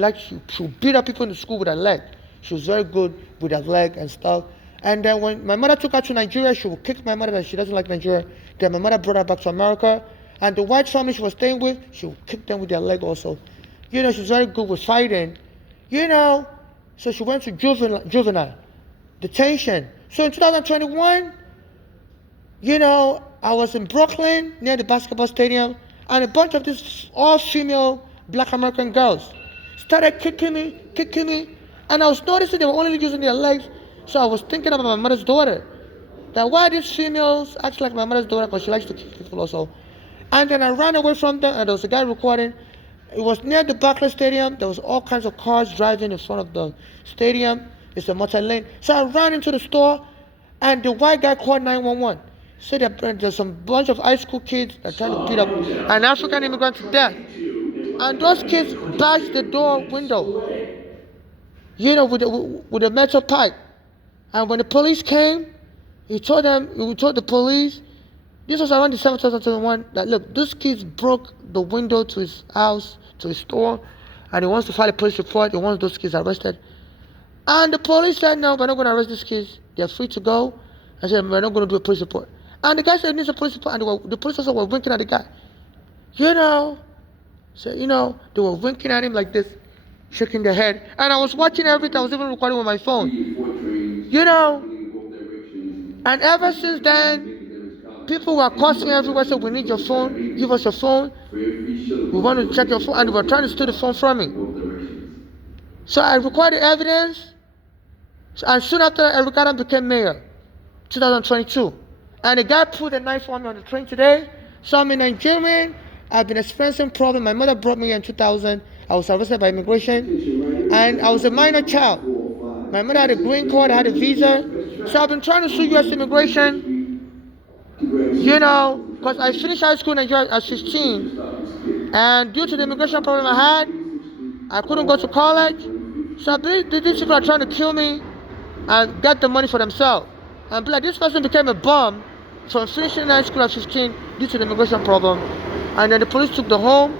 beat up people in the school with her leg. She was very good with her leg and stuff. And then when my mother took her to Nigeria, she would kick my mother that she doesn't like Nigeria. Then my mother brought her back to America, and the white family she was staying with, she would kick them with their leg also. She's very good with fighting. So she went to juvenile detention. So in 2021, I was in Brooklyn near the basketball stadium, and a bunch of these all-female Black American girls started kicking me, and I was noticing they were only using their legs. So I was thinking about my mother's daughter, that why these females act like my mother's daughter, because she likes to kick people also. And then I ran away from them, and there was a guy recording. It was near the Barclays Stadium. There was all kinds of cars driving in front of the stadium. It's a multi-lane. So I ran into the store, and the white guy called 911. Said that there's some bunch of high school kids that are trying to beat up an African immigrant to death. And those kids bashed the door window, with a metal pipe. And when the police came, he told the police, this was around December 2021, that look, those kids broke the window to his house, to his store, and he wants to file a police report. He wants those kids arrested. And the police said, no, we're not going to arrest these kids. They're free to go. I said, we're not going to do a police report. And the guy said, he needs a police report. And the police officers were winking at the guy. They were winking at him like this, shaking their head. And I was watching everything. I was even recording with my phone. And ever since then, people were calling me everywhere, saying, we need your phone. Give us your phone. We want to check your phone. And they were trying to steal the phone from me. So I recorded evidence. And soon after, Eric Adams became mayor, 2022. And the guy put a knife on me on the train today. So I'm a Nigerian. I've been experiencing problems. My mother brought me here in 2000. I was arrested by immigration. And I was a minor child. My mother had a green card, I had a visa. So I've been trying to sue U.S. immigration, because I finished high school in Nigeria at 15. And due to the immigration problem I had, I couldn't go to college. So these people are trying to kill me and get the money for themselves. And this person became a bum from finishing high school at 15 due to the immigration problem. And then the police took the home,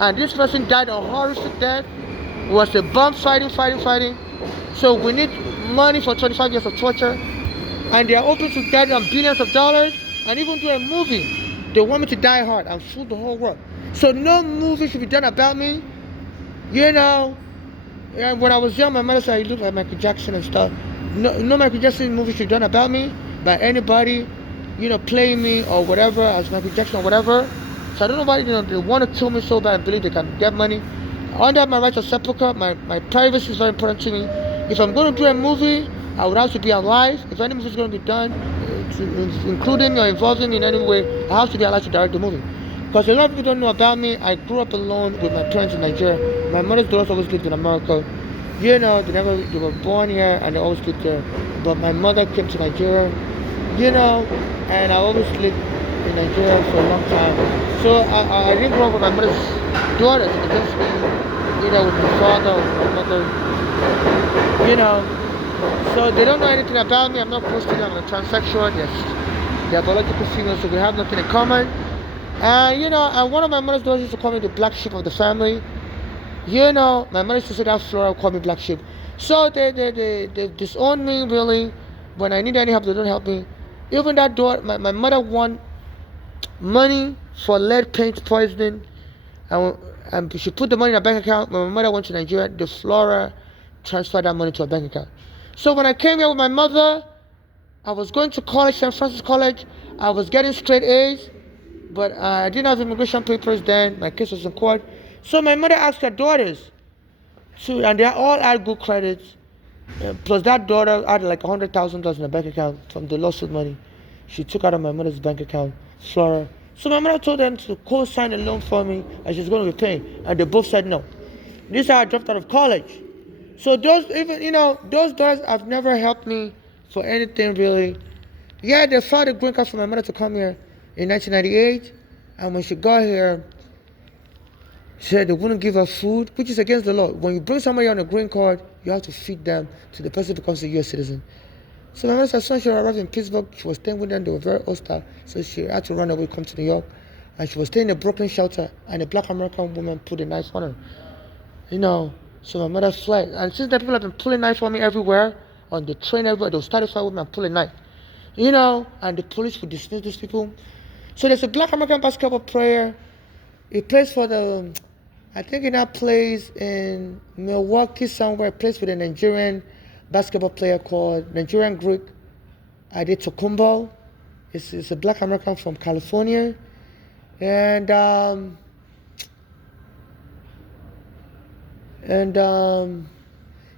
and this person died a horrific death. It was a bum fighting. So we need money for 25 years of torture. And they are open to get billions of dollars and even do a movie. They want me to die hard and fool the whole world. So no movie should be done about me. And when I was young, my mother said I look like Michael Jackson and stuff. No Michael Jackson movie should be done about me by anybody, playing me or whatever as Michael Jackson or whatever. So I don't know why they want to kill me so bad and believe they can get money. Under my right of sepulchre, my privacy is very important to me. If I'm going to do a movie, I would have to be alive. If any movie is going to be done, including or involving me in any way, I have to be alive to direct the movie. Because a lot of people don't know about me. I grew up alone with my parents in Nigeria. My mother's daughters always lived in America. They were born here and they always lived there. But my mother came to Nigeria, and I always lived in Nigeria for a long time. So I didn't grow up with my mother's daughters. It was just me, with my father, with my mother. So they don't know anything about me. I'm not close to them. I'm a transsexual. They're biological females, so we have nothing in common. And and one of my mother's daughters used to call me the black sheep of the family. My mother used to say that Flora would call me black sheep. So they disown me really. When I need any help, they don't help me. Even that daughter, my mother won money for lead paint poisoning, and she put the money in her bank account. When my mother went to Nigeria, the Flora transferred that money to her bank account. So when I came here with my mother, I was going to college, St. Francis College. I was getting straight A's, but I didn't have immigration papers then. My case was in court. So my mother asked her daughters, and they all had good credits. Plus that daughter had like $100,000 in her bank account from the lawsuit money. She took out of my mother's bank account, Flora. So my mother told them to co-sign a loan for me and she's going to be paying. And they both said no. This is how I dropped out of college. So those daughters have never helped me for anything really. Yeah, they filed a green card for my mother to come here in 1998. And when she got here, she said they wouldn't give her food, which is against the law. When you bring somebody on a green card, you have to feed them till the person becomes a U.S. citizen. So my mother said, as soon as she arrived in Pittsburgh, she was staying with them. They were very hostile. So she had to run away, come to New York. And she was staying in a Brooklyn shelter. And a black American woman put a knife on her. You know, so my mother fled. And since then, people have been pulling knives on me everywhere. On the train, everywhere. They'll start a fight with me and pull a knife. You know, and the police would dismiss these people. So there's a black American basketball player. He plays for the, I think he now plays in Milwaukee somewhere. He plays with a Nigerian basketball player called Nigerian Greek Ade Tokumbo. It's a black American from California. And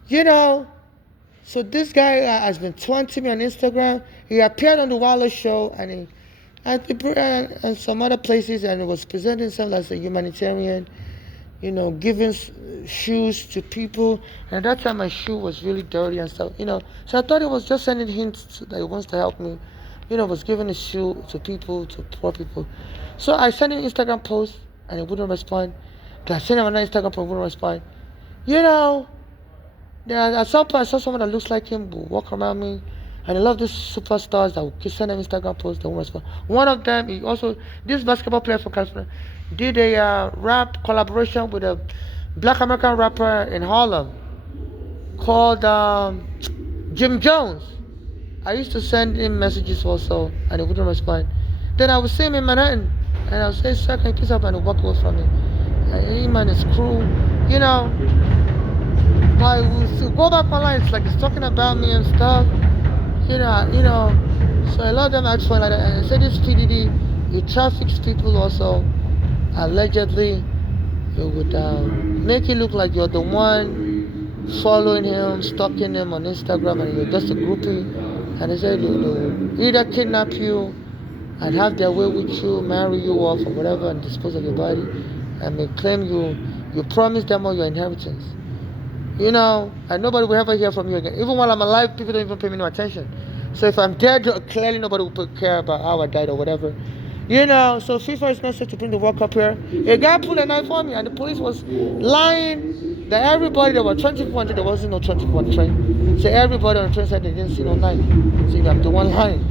you know, so this guy has been taunting me on Instagram. He appeared on the Wallace Show and some other places, and he was presenting himself as a humanitarian, you know, giving shoes to people. And at that time, my shoe was really dirty and stuff, you know. So I thought he was just sending hints that he wants to help me. You know, was giving his shoe to people, to poor people. So I sent him an Instagram post, and he wouldn't respond. Then I sent him another Instagram post, and he wouldn't respond. You know, at some point I saw someone that looks like him who walk around me. And I love these superstars that will send them Instagram posts that won't respond. One of them, he also, this basketball player from California, did a rap collaboration with a black American rapper in Harlem called Jim Jones. I used to send him messages also, and he wouldn't respond. Then I would see him in Manhattan, and I would say, "Sir, can you please help?" And he would walk away from me. And he, man, is cruel, you know. But we go back online, it's like he's talking about me and stuff. You know, so a lot of them ask for like that. And I said this PDD, he traffics people also. Allegedly, it would make it look like you're the one following him, stalking him on Instagram, and you're just a groupie. And they said they'll either kidnap you and have their way with you, marry you off or whatever, and dispose of your body, and may claim you promised them all your inheritance. You know, and nobody will ever hear from you again. Even while I'm alive, people don't even pay me no attention. So if I'm dead, clearly nobody will care about how I died or whatever. You know, so FIFA is not set to bring the World Cup here. A guy pulled a knife on me, and the police was lying that everybody, there were 20 people, there wasn't no 20 people on the train. So everybody on the train said they didn't see no knife. So I'm the one lying.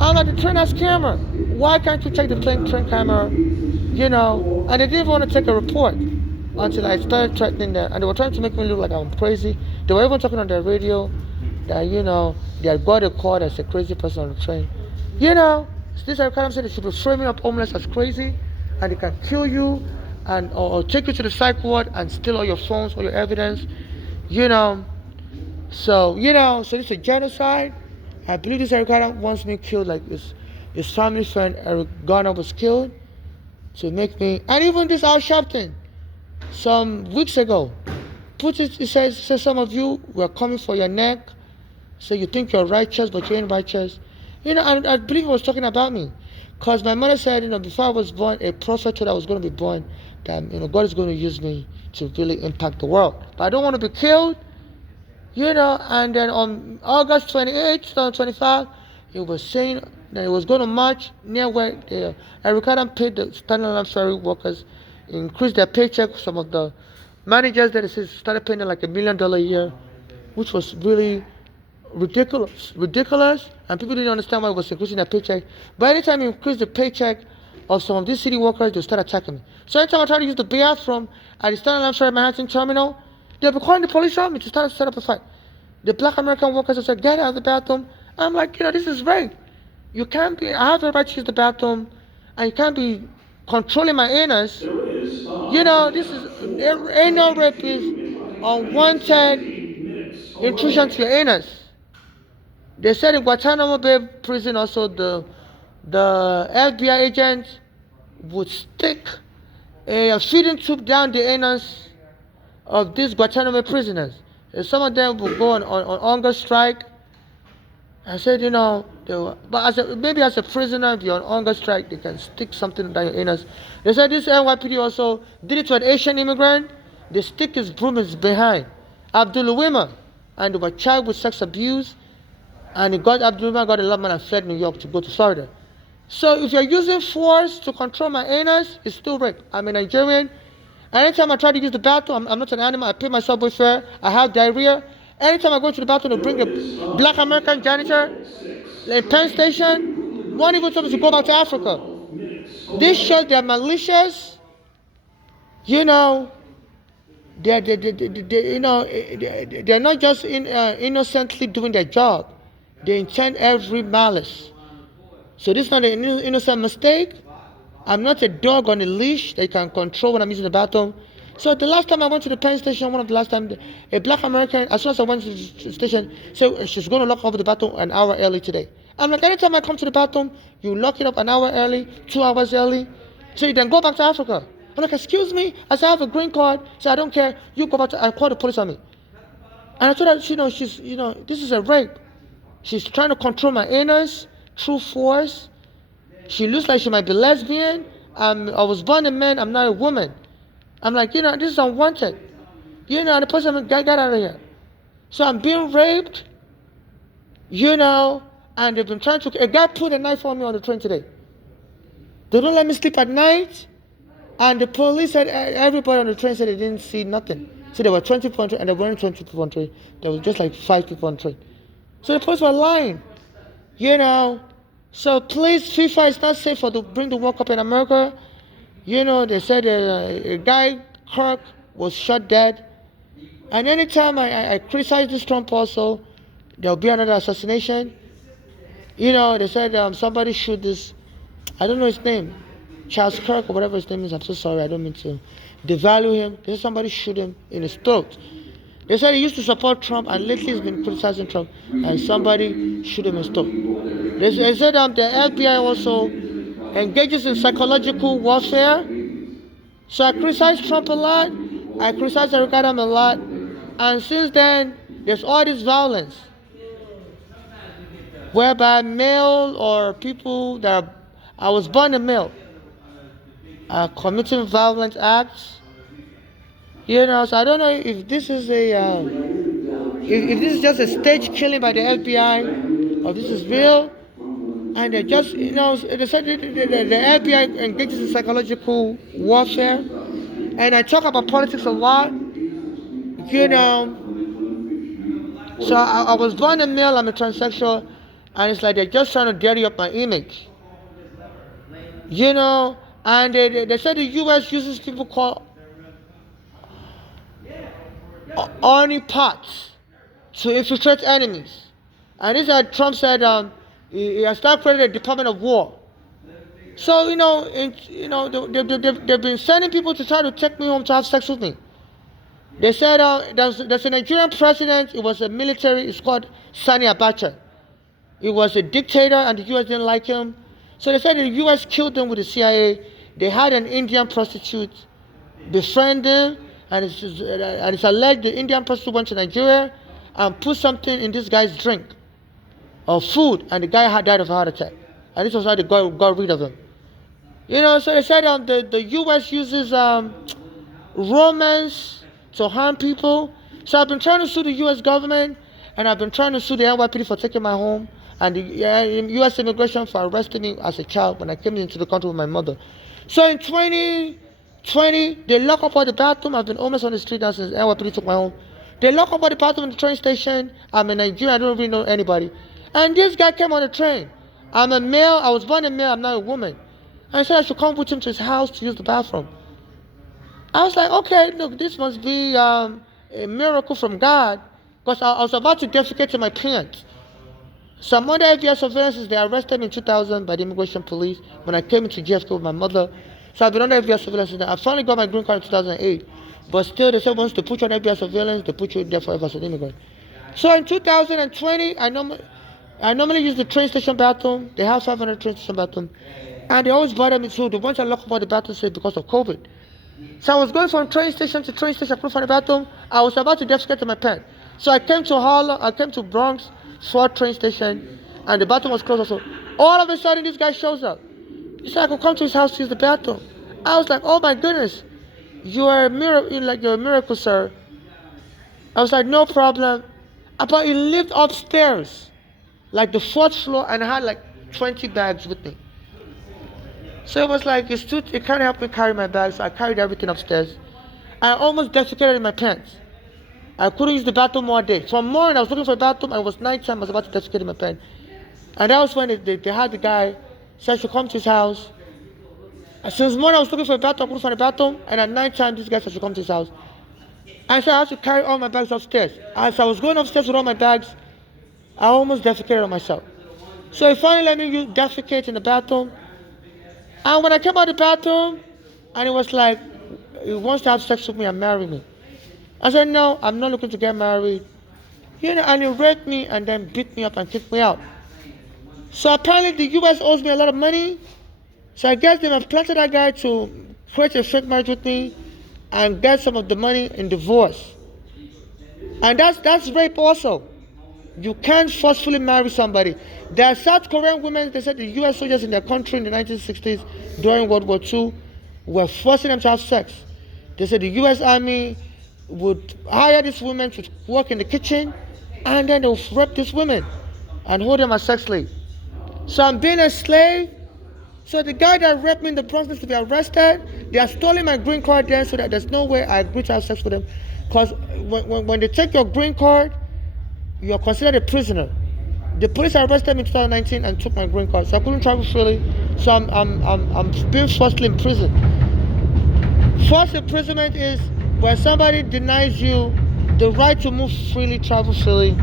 I'm like, the train has camera. Why can't you check the train camera? You know, and they didn't even want to take a report. Until I started threatening them, and they were trying to make me look like I'm crazy. They were even talking on their radio that, you know, they had got a call as a crazy person on the train. You know, this Al-Qaeda said they should be framing up homeless as crazy, and they can kill you, and or take you to the psych ward and steal all your phones, all your evidence. You know, so this is a genocide. I believe this Al-Qaeda wants me killed like this. His family friend Eric Garner was killed to make me, and even this Al Sharpton. Some weeks ago, it says some of you were coming for your neck, so you think you're righteous, but you ain't righteous. You know, I believe he was talking about me. Because my mother said, you know, before I was born, a prophet told I was going to be born, that, you know, God is going to use me to really impact the world. But I don't want to be killed, you know. And then on August 28, 2025, he was saying that he was going to march near where Eric Adam paid the Standard Island Ferry workers, increase their paycheck. Some of the managers that started paying them like $1 million a year, which was really ridiculous, and people didn't understand why it was increasing their paycheck. But anytime you increase the paycheck of some of these city workers, they'll start attacking me. So anytime I try to use the bathroom at the Standard Island Ferry Manhattan Terminal, they'll be calling the police on me to set up a fight. The black American workers will say, "Get out of the bathroom." I'm like, you know, this is rape. You can't be, I have the right to use the bathroom, and you can't be controlling my anus. You know, this is, anal rape is unwanted intrusion to your anus. They said in Guantanamo Bay prison also the FBI agents would stick a feeding tube down the anus of these Guantanamo prisoners. And some of them would go on hunger strike. I said, you know, maybe as a prisoner, if you're on hunger strike, they can stick something down your anus. They said this NYPD also did it to an Asian immigrant. They stick his broom in his behind. Abdul Wimmer, and they were charged with sex abuse. And Abdul Wimmer got a lot and fled New York to go to Florida. So if you're using force to control my anus, it's still rape. I'm a Nigerian. Anytime I try to use the bathroom, I'm not an animal. I pay my subway fare. I have diarrhea. Anytime I go to the bathroom to bring a black American janitor in Penn Station, won't even tell me to go back to Africa. This shows they're malicious. You know, they're not just innocently doing their job. They intend every malice. So this is not an innocent mistake. I'm not a dog on a leash that you can control when I'm using the bathroom. So the last time I went to the Penn Station, one of the last time, a black American, as soon as I went to the station, said she's going to lock up the bathroom an hour early today. I'm like, anytime I come to the bathroom, you lock it up an hour early, 2 hours early, so you then go back to Africa. I'm like, excuse me? I said, I have a green card, so I don't care. You go back to, I call the police on me. And I told her, this is a rape. She's trying to control my anus through force. She looks like she might be lesbian. I was born a man, I'm not a woman. I'm like, this is unwanted. And the person get out of here. So I'm being raped, and they've been trying to, a guy put a knife on me on the train today. They don't let me sleep at night. And the police said, everybody on the train said they didn't see nothing. So there were 20 people on the train, and there weren't 20 people on the train. There was just like 5 people on the train. So the police were lying, So please, FIFA is not safe to bring the World Cup in America. They said a guy, Kirk, was shot dead. And anytime I criticize this Trump also, there'll be another assassination. They said somebody shoot this, I don't know his name, Charles Kirk or whatever his name is. I'm so sorry, I don't mean to devalue him. They said somebody shoot him in his throat. They said he used to support Trump, and lately he's been criticizing Trump, and somebody shoot him in his throat. They said the FBI also engages in psychological warfare. So I criticize Trump a lot. I criticize Eric Adams a lot. And since then, there's all this violence. Whereby male or people that I was born a male are committing violent acts. So I don't know if this is if this is just a stage killing by the FBI, or this is real. And they just, they said the FBI engages in psychological warfare. And I talk about politics a lot, So I was born a male, I'm a transsexual, and it's like they're just trying to dirty up my image. And they said the U.S. uses people called honeypots to infiltrate enemies. And this is what Trump said, he has now created a Department of War. So, they've been sending people to try to take me home to have sex with me. They said there's a Nigerian president, it was a military, it's called Sani Abacha. He was a dictator and the U.S. didn't like him. So they said the U.S. killed him with the CIA. They had an Indian prostitute befriend him, and it's alleged the Indian prostitute went to Nigeria and put something in this guy's drink or food, and the guy had died of a heart attack. And this was how they got rid of him. So they said the U.S. uses romance to harm people. So I've been trying to sue the U.S. government, and I've been trying to sue the NYPD for taking my home, and the U.S. immigration for arresting me as a child when I came into the country with my mother. So in 2020, they lock up all the bathroom. I've been homeless on the street now since NYPD took my home. They lock up all the bathroom in the train station. I'm in Nigeria, I don't really know anybody. And this guy came on the train. I'm a male, I was born a male, I'm not a woman. And he said I should come with him to his house to use the bathroom. I was like, okay, look, this must be a miracle from God, because I was about to defecate in my pants. Some other FBI surveillances, they arrested me in 2000 by the immigration police when I came into JFK with my mother. So I've been under FBI surveillance. I finally got my green card in 2008. But still, they said once they put you on FBI surveillance, they put you there forever as an immigrant. So in 2020, I normally use the train station bathroom. They have 500 train station bathroom. And they always bother me too. The ones I lock up all the bathrooms because of COVID. So I was going from train station to train station, I couldn't find a bathroom. I was about to defecate in my pants. So I came to Harlem, I came to Bronx, Ford train station, and the bathroom was closed also. All of a sudden, this guy shows up. He said I could come to his house to use the bathroom. I was like, oh my goodness, you're a miracle, sir. I was like, no problem. But he lived upstairs, like the 4th floor, and I had like 20 bags with me. So it was like, it can't help me carry my bags, so I carried everything upstairs. I almost defecated in my pants. I couldn't use the bathroom all day. From morning, I was looking for a bathroom, and it was nighttime, I was about to defecate in my pen. And that was when they had the guy, said I should come to his house. And since morning, I was looking for a bathroom, I couldn't find a bathroom, and at nighttime, this guy said I should come to his house. And so I had to carry all my bags upstairs. As I was going upstairs with all my bags, I almost defecated on myself. So he finally let me defecate in the bathroom. And when I came out of the bathroom, and it was like, he wants to have sex with me and marry me. I said, no, I'm not looking to get married. And he raped me and then beat me up and kicked me out. So apparently the U.S. owes me a lot of money. So I guess they have planted that guy to create a fake marriage with me and get some of the money in divorce. And that's rape also. You can't forcefully marry somebody. There are South Korean women, they said the U.S. soldiers in their country in the 1960s during World War II were forcing them to have sex. They said the U.S. Army would hire these women to work in the kitchen, and then they would rape these women and hold them as sex slaves. So I'm being a slave. So the guy that raped me in the Bronx needs to be arrested. They are stealing my green card there, so that there's no way I agree to have sex with them. Because when they take your green card, you're considered a prisoner. The police arrested me in 2019 and took my green card, so I couldn't travel freely. So I'm being forcibly imprisoned. Forced imprisonment is when somebody denies you the right to move freely, travel freely.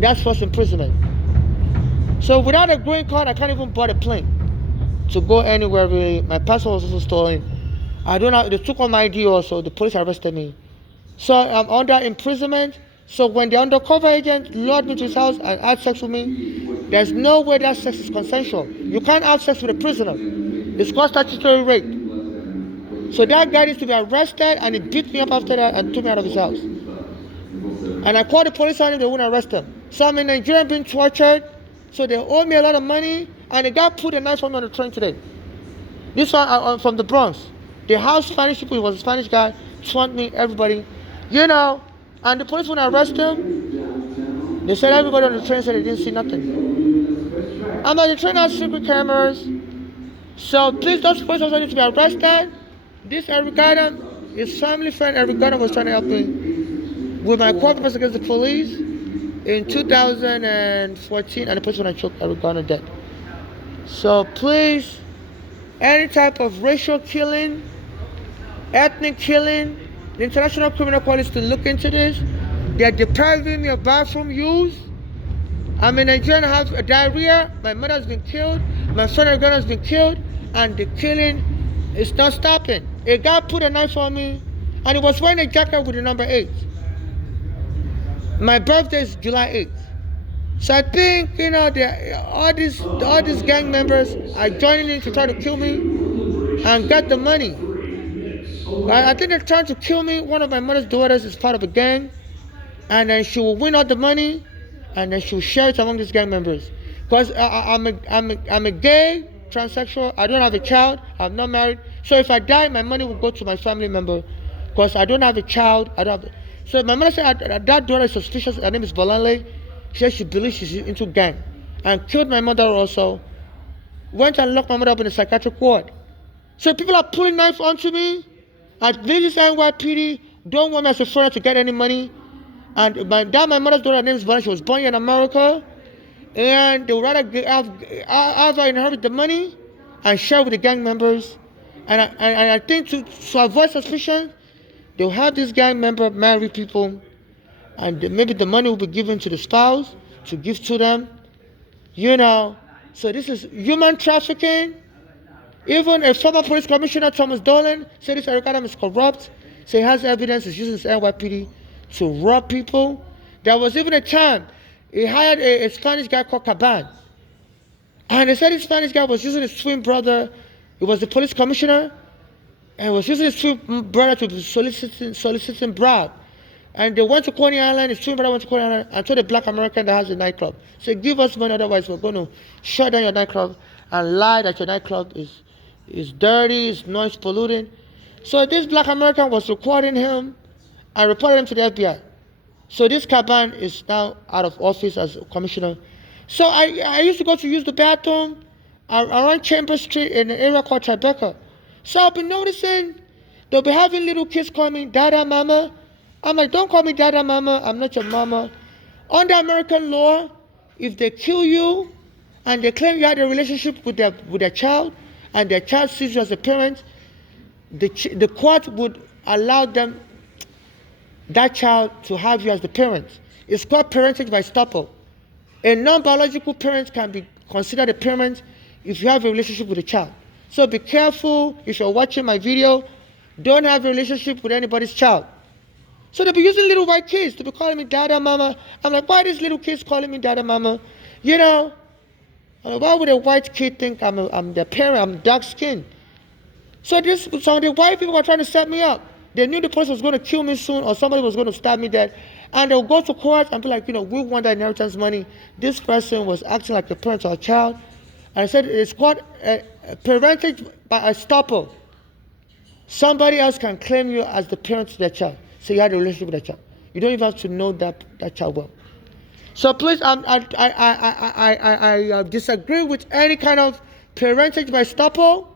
That's forced imprisonment. So without a green card, I can't even board a plane to go anywhere really. My passport was also stolen. They took all my ID also. The police arrested me. So I'm under imprisonment. So when the undercover agent lured me to his house and had sex with me, there's no way that sex is consensual. You can't have sex with a prisoner. It's called statutory rape. So that guy needs to be arrested, and he beat me up after that and took me out of his house. And I called the police on him, they wouldn't arrest him. So I'm in Nigeria being tortured. So they owe me a lot of money, and the guy put a knife on me on the train today. This one from the Bronx. The house Spanish people, he was a Spanish guy, swamped me, everybody. And the police wouldn't arrest him. They said everybody on the train said they didn't see nothing. I'm like, the train has secret cameras. So please, those police officers need to be arrested. This Eric Gardner, his family friend Eric Gardner was trying to help me with my court papers against the police in 2014, and the police when I choked Eric Gardner dead. So please, any type of racial killing, ethnic killing, the International Criminal Court is to look into this. They are depriving me of bathroom use. I'm in Nigeria and I have diarrhea. My mother has been killed. My son Eric Gardner has been killed. And the killing is not stopping. A guy put a knife on me, and he was wearing a jacket with the number 8. My birthday is July 8th. So I think, all these gang members are joining in to try to kill me and get the money. I think they're trying to kill me. One of my mother's daughters is part of a gang, and then she will win all the money, and then she will share it among these gang members. Because I'm a gay, transsexual. I don't have a child. I'm not married. So if I die, my money will go to my family member. Because I don't have a child. So my mother said that daughter is suspicious. Her name is Bolanle. She said she believes she's into gang, and killed my mother also. Went and locked my mother up in a psychiatric ward. So people are pulling knife onto me. And this NYPD don't want me as a foreigner to get any money. And my mother's daughter, her name is Bolanle. She was born here in America. And they would rather have her inherit the money and share with the gang members. And I think to avoid suspicion, they'll have this gang member marry people, and maybe the money will be given to the spouse to give to them. So this is human trafficking. Even a former police commissioner, Thomas Dolan, said this Eric Adam is corrupt. So he has evidence, he's using his NYPD to rob people. There was even a time he hired a Spanish guy called Caban. And they said this Spanish guy was using his twin brother. He was the police commissioner. And was using his twin brother to be soliciting bribe. And they went to Coney Island. His twin brother went to Coney Island and told a black American that has a nightclub, said, give us money, otherwise we're going to shut down your nightclub, and lie that your nightclub is dirty, it's noise polluting. So this black American was recording him and reported him to the FBI. So this Caban is now out of office as a commissioner. So I used to go to use the bathroom around Chambers Street in an area called Tribeca. So I've been noticing they'll be having little kids call me Dada Mama, I'm like, don't call me dada mama. I'm not your mama. Under American law, if they kill you and they claim you had a relationship with their child and their child sees you as a parent, the court would allow that child to have you as the parent. It's called parentage by estoppel. A non-biological parent can be considered a parent if you have a relationship with a child. So be careful if you're watching my video. Don't have a relationship with anybody's child. So they'll be using little white kids to be calling me dada mama. I'm like, why are these little kids calling me dada mama? You know, why would a white kid think I'm their parent? I'm dark skinned. So the white people were trying to set me up. They knew the person was going to kill me soon or somebody was going to stab me dead. And they'll go to court and be like, we want that inheritance money. This person was acting like a parent or a child. And I said, it's called parentage by estoppel. Somebody else can claim you as the parent to their child. So you had a relationship with that child. You don't even have to know that child well. So please, I disagree with any kind of parentage by estoppel.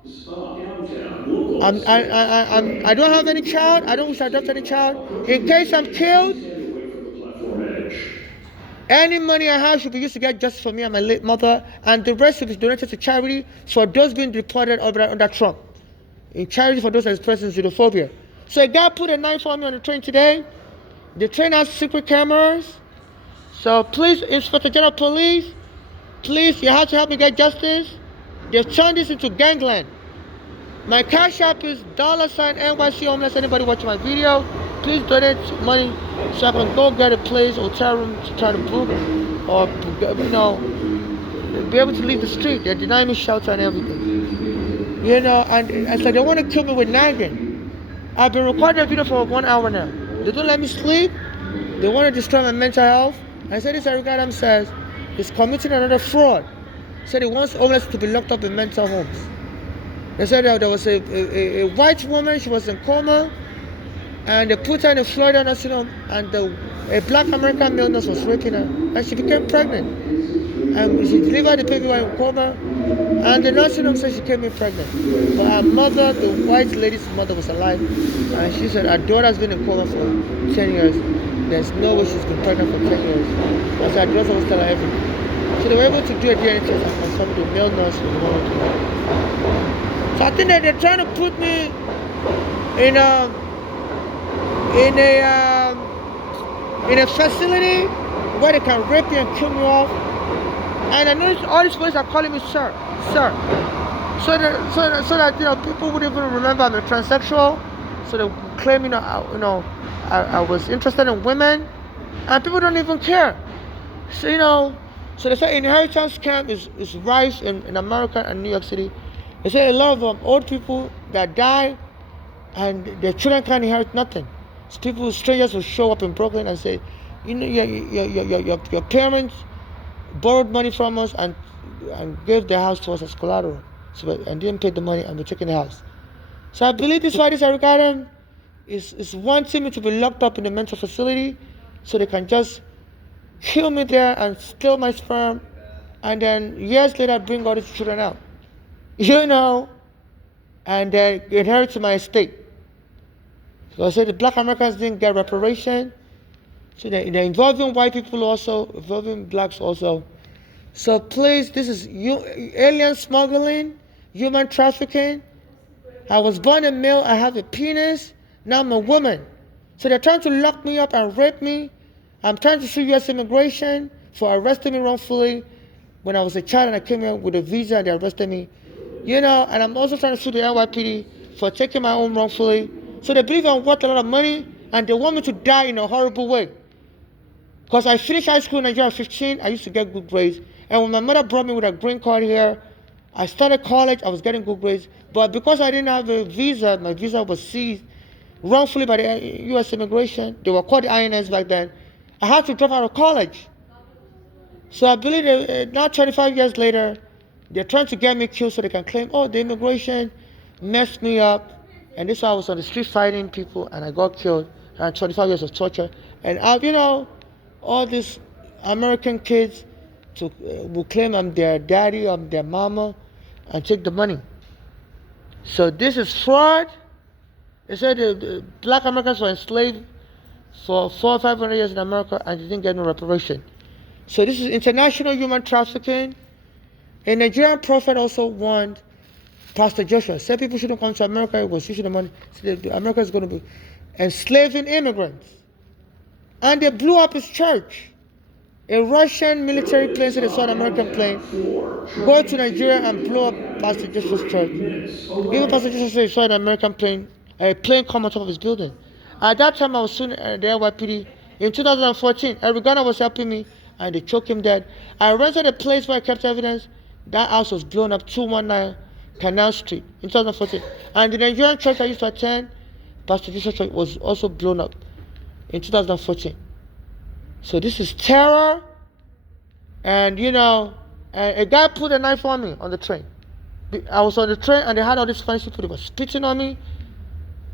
I don't have any child. I don't wish to adopt any child. In case I'm killed, any money I have should be used to get justice for me and my late mother, and the rest should be donated to charity for those being deported under Trump. In charity for those that expressing xenophobia. So a guy put a knife on me on the train today. The train has secret cameras. So please, Inspector General of Police, please, you have to help me get justice. They've turned this into gangland. My cash app is $NYC homeless. Anybody watching my video, please donate money so I can go get a place, hotel room to try to book, or be able to leave the street. They're denying me shelter and everything. And I said they want to kill me with nagging. I've been recording a video for 1 hour now. They don't let me sleep. They want to destroy my mental health. I said this Eric Adams says is committing another fraud. Said he wants homeless to be locked up in mental homes. They said there was a white woman, she was in coma, and they put her in a Florida nursing home, and a black American male nurse was raping her, and she became pregnant. And she delivered the baby while in coma, and the nursing home said she came in pregnant. But her mother, the white lady's mother, was alive, and she said her daughter's been in coma for 10 years. There's no way she's been pregnant for 10 years. And so her daughter was telling her everything. So they were able to do a DNA test and confirm the male nurse was the one who did it. So I think that they're trying to put me in a facility where they can rape me and kill me off. And I noticed all these police are calling me sir. So that people would even remember I'm a transsexual. So they claim I was interested in women, and people don't even care. So so they say inheritance scam is rife in America and New York City. They say a lot of old people that die and their children can't inherit nothing. So strangers will show up in Brooklyn and say, your parents borrowed money from us and gave their house to us as collateral, and didn't pay the money, and we're taking the house. So I believe this is why this Eric Adams is wanting me to be locked up in a mental facility so they can just kill me there and steal my sperm, and then years later bring all these children out. And then inherit my estate. So I said the black Americans didn't get reparation. So they're involving white people also, involving blacks also. So please, this is alien smuggling, human trafficking. I was born a male, I have a penis, now I'm a woman. So they're trying to lock me up and rape me. I'm trying to sue U.S. immigration for arresting me wrongfully when I was a child and I came here with a visa and they arrested me. And I'm also trying to sue the NYPD for taking my own wrongfully. So they believe I'm worth a lot of money and they want me to die in a horrible way. Because I finished high school in Nigeria at 15, I used to get good grades. And when my mother brought me with a green card here, I started college, I was getting good grades. But because I didn't have a visa, my visa was seized wrongfully by the U.S. immigration. They were called the INS back then. I had to drop out of college. So I believe now 25 years later, they're trying to get me killed so they can claim, the immigration messed me up. And this is why I was on the street fighting people and I got killed. And 25 years of torture. And all these American kids will claim I'm their daddy, I'm their mama, and take the money. So this is fraud. They said the black Americans were enslaved for 400 or 500 years in America and didn't get no reparation. So this is international human trafficking. A Nigerian prophet also warned Pastor Joshua, said people shouldn't come to America, it was usually the money. So America is going to be enslaving immigrants. And they blew up his church. A Russian military plane, said they saw an American plane, go to Nigeria and blow up Pastor Joshua's church. Even Pastor Joshua said he saw an American plane, a plane come on top of his building. At that time, I was soon at the NYPD. In 2014, Eric Garner was helping me, and they choked him dead. I rented a place where I kept evidence. That house was blown up, 219 Canal Street, in 2014. And the Nigerian church I used to attend, Pastor Joshua's church, was also blown up in 2014. So this is terror. And a guy put a knife on me on the train. I was on the train and they had all these fancy people. They were spitting on me.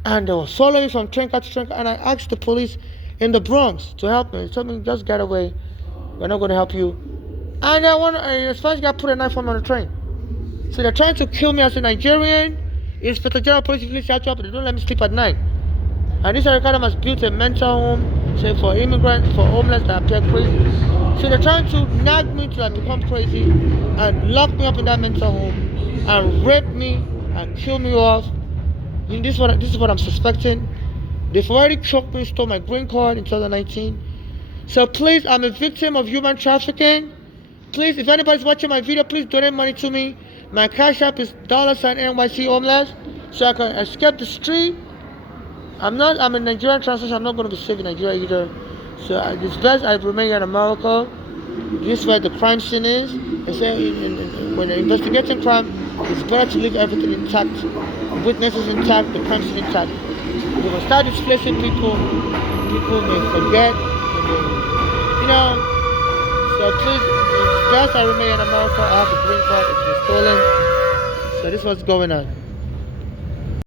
And they were following me from train car to train car. And I asked the police in the Bronx to help me. They told me, just get away. We're not going to help you. And a Spanish guy put a knife on me on the train. So they're trying to kill me as a Nigerian. Inspector General Police usually shut up, but they don't let me sleep at night. And this Ricardo has built a mental home, say for immigrants, for homeless that appear crazy. So they're trying to nag me till I become crazy and lock me up in that mental home and rape me and kill me off. This is what I'm suspecting. They've already choked me, stole my green card in 2019. So please, I'm a victim of human trafficking. Please, if anybody's watching my video, please donate money to me. My cash app is $NYC homeless, so I can escape the street. I'm a Nigerian translation. I'm not going to be safe in Nigeria either. So it's best I remain in America. This is where the crime scene is. They say when investigating crime, it's better to leave everything intact. Witnesses intact, the crime scene intact. If we start displacing people, people may forget. So please, it's best I remain in America. I have a green card. It's been stolen. So this is what's going on.